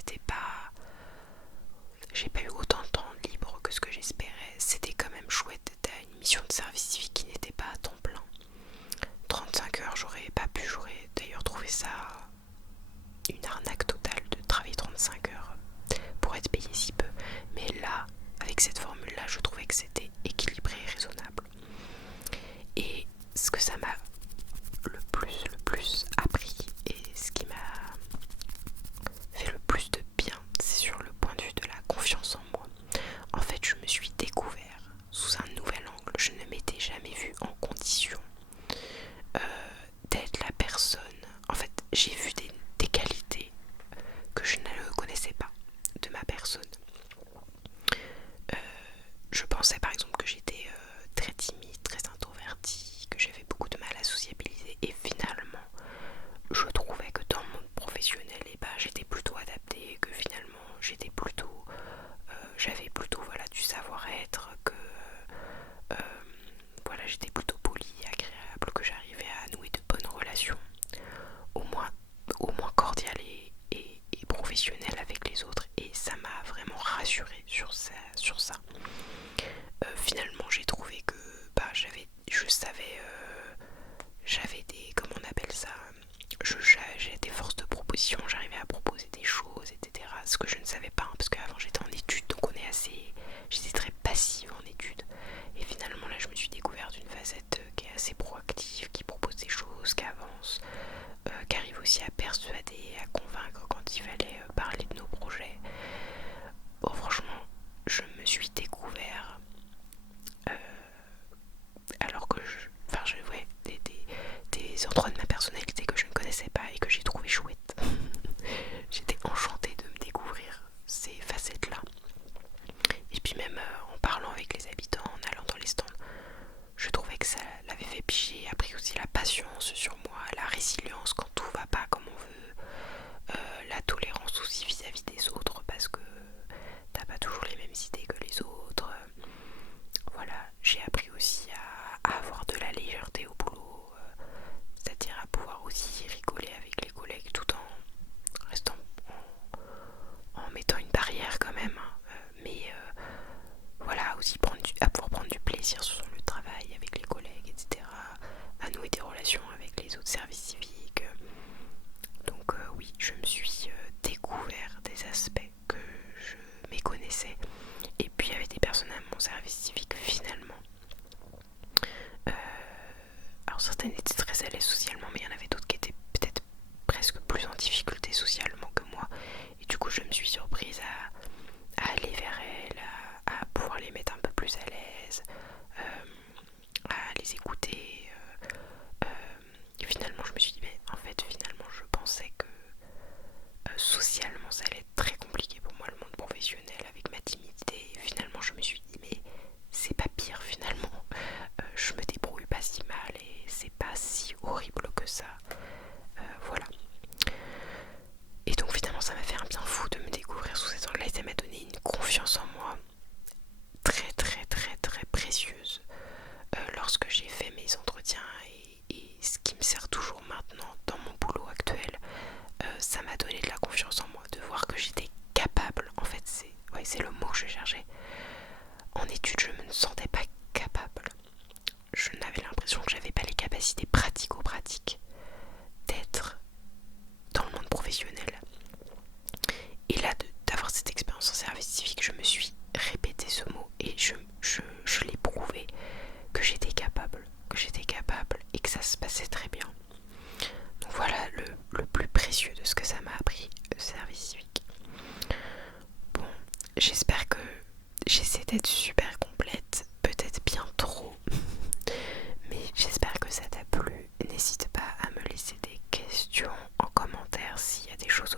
j'ai pas eu autant de temps libre que ce que j'espérais, c'était quand même chouette d'être à une mission de service civique qui n'était pas à temps plein. 35 heures, j'aurais pas pu, j'aurais d'ailleurs trouvé ça une arnaque totale de travailler 35 heures pour être payé si peu. Mais là, avec cette formule-là, je trouvais que c'était équilibré et raisonnable. Et ce que ça m'a le plus appris et ce qui m'a fait le plus de bien, c'est sur le point de vue de la confiance en moi. En fait, je me suis découvert sous un nouvel angle. Je ne m'étais jamais vue en condition d'être la personne. En fait, j'ai vu des qualités que je ne connaissais pas de ma personne. Je pensais par exemple que j'étais très timide, très introvertie, que j'avais beaucoup de mal à sociabiliser, et finalement je trouvais que dans le monde professionnel, j'étais plutôt adaptée, que finalement j'avais plutôt du savoir-être, que j'étais plutôt polie, agréable, que j'arrivais à nouer de bonnes relations, au moins cordiales et professionnelles avec les autres, et ça m'a vraiment rassurée sur ça. Finalement j'ai trouvé que j'avais des, comment on appelle ça, j'ai des forces de proposition, j'arrivais à proposer des choses, etc. Ce que je ne savais pas, parce qu'avant j'étais en études, donc j'étais très passive en études. Et finalement là je me suis découverte d'une facette qui est assez proactive, qui propose des choses, qui avance, qui arrive aussi à persuader, à convaincre quand il fallait parler de nos projets. Bon, franchement, je me suis découvert alors que des endroits de ma personnalité que je ne connaissais pas et que j'ai trouvé chouette. J'étais enchantée de me découvrir ces facettes-là. Et puis même en parlant avec les habitants, en allant dans les stands, je trouvais que ça l'avait fait. Puis j'ai appris aussi la patience sur moi, la résilience quand tout va pas comme on veut, la tolérance aussi vis-à-vis des autres, parce que t'as pas toujours les mêmes idées que les autres. Voilà, j'ai appris aussi à avoir de la légèreté au boulot, c'est-à-dire à pouvoir aussi rigoler avec les collègues tout en restant en mettant une barrière quand même, mais voilà, aussi à pouvoir prendre du plaisir sur le travail avec les collègues, etc., à nouer des relations avec les autres services civiques. Donc oui, je me suis découvert des aspects que je méconnaissais, et puis il y avait des personnes à mon service civique finalement. Alors certaines étaient très à l'aise socialement, mais il y en avait d'autres qui étaient peut-être presque plus en difficulté socialement ça allait être très compliqué pour moi, le monde professionnel, avec ma timidité. Et finalement je me suis dit mais c'est pas pire finalement. Je me débrouille pas si mal et c'est pas si horrible que ça. Voilà. Et donc finalement ça m'a fait un bien fou de me découvrir sous cet angle-là et ça m'a donné une confiance en moi très très très très précieuse lorsque j'ai fait mes entretiens et ce qui me sert toujours maintenant dans mon boulot actuel. Ça m'a donné de la confiance en moi, de voir que j'étais capable. En fait c'est le mot que je cherchais. En études je me sentais pas capable. Je n'avais l'impression que j'avais pas les capacités pratico-pratiques d'être dans le monde professionnel. Et là, d'avoir cette expérience en service civique, je me suis répété ce mot et je l'ai prouvé que j'étais capable et que ça se passait très bien. Donc voilà le plus précieux de ce que ça m'a appris, le service civique. Bon, j'espère que j'essaie d'être super complète, peut-être bien trop, mais j'espère que ça t'a plu. N'hésite pas à me laisser des questions en commentaire s'il y a des choses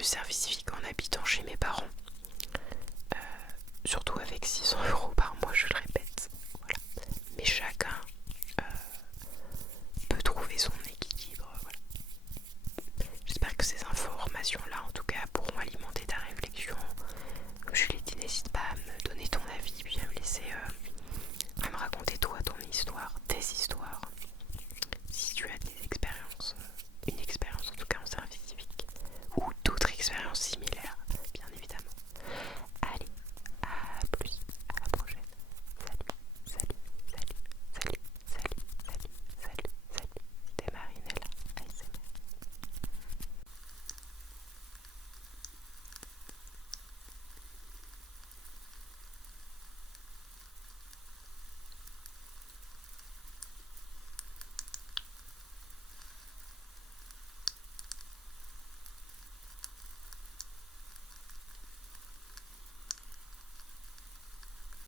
le service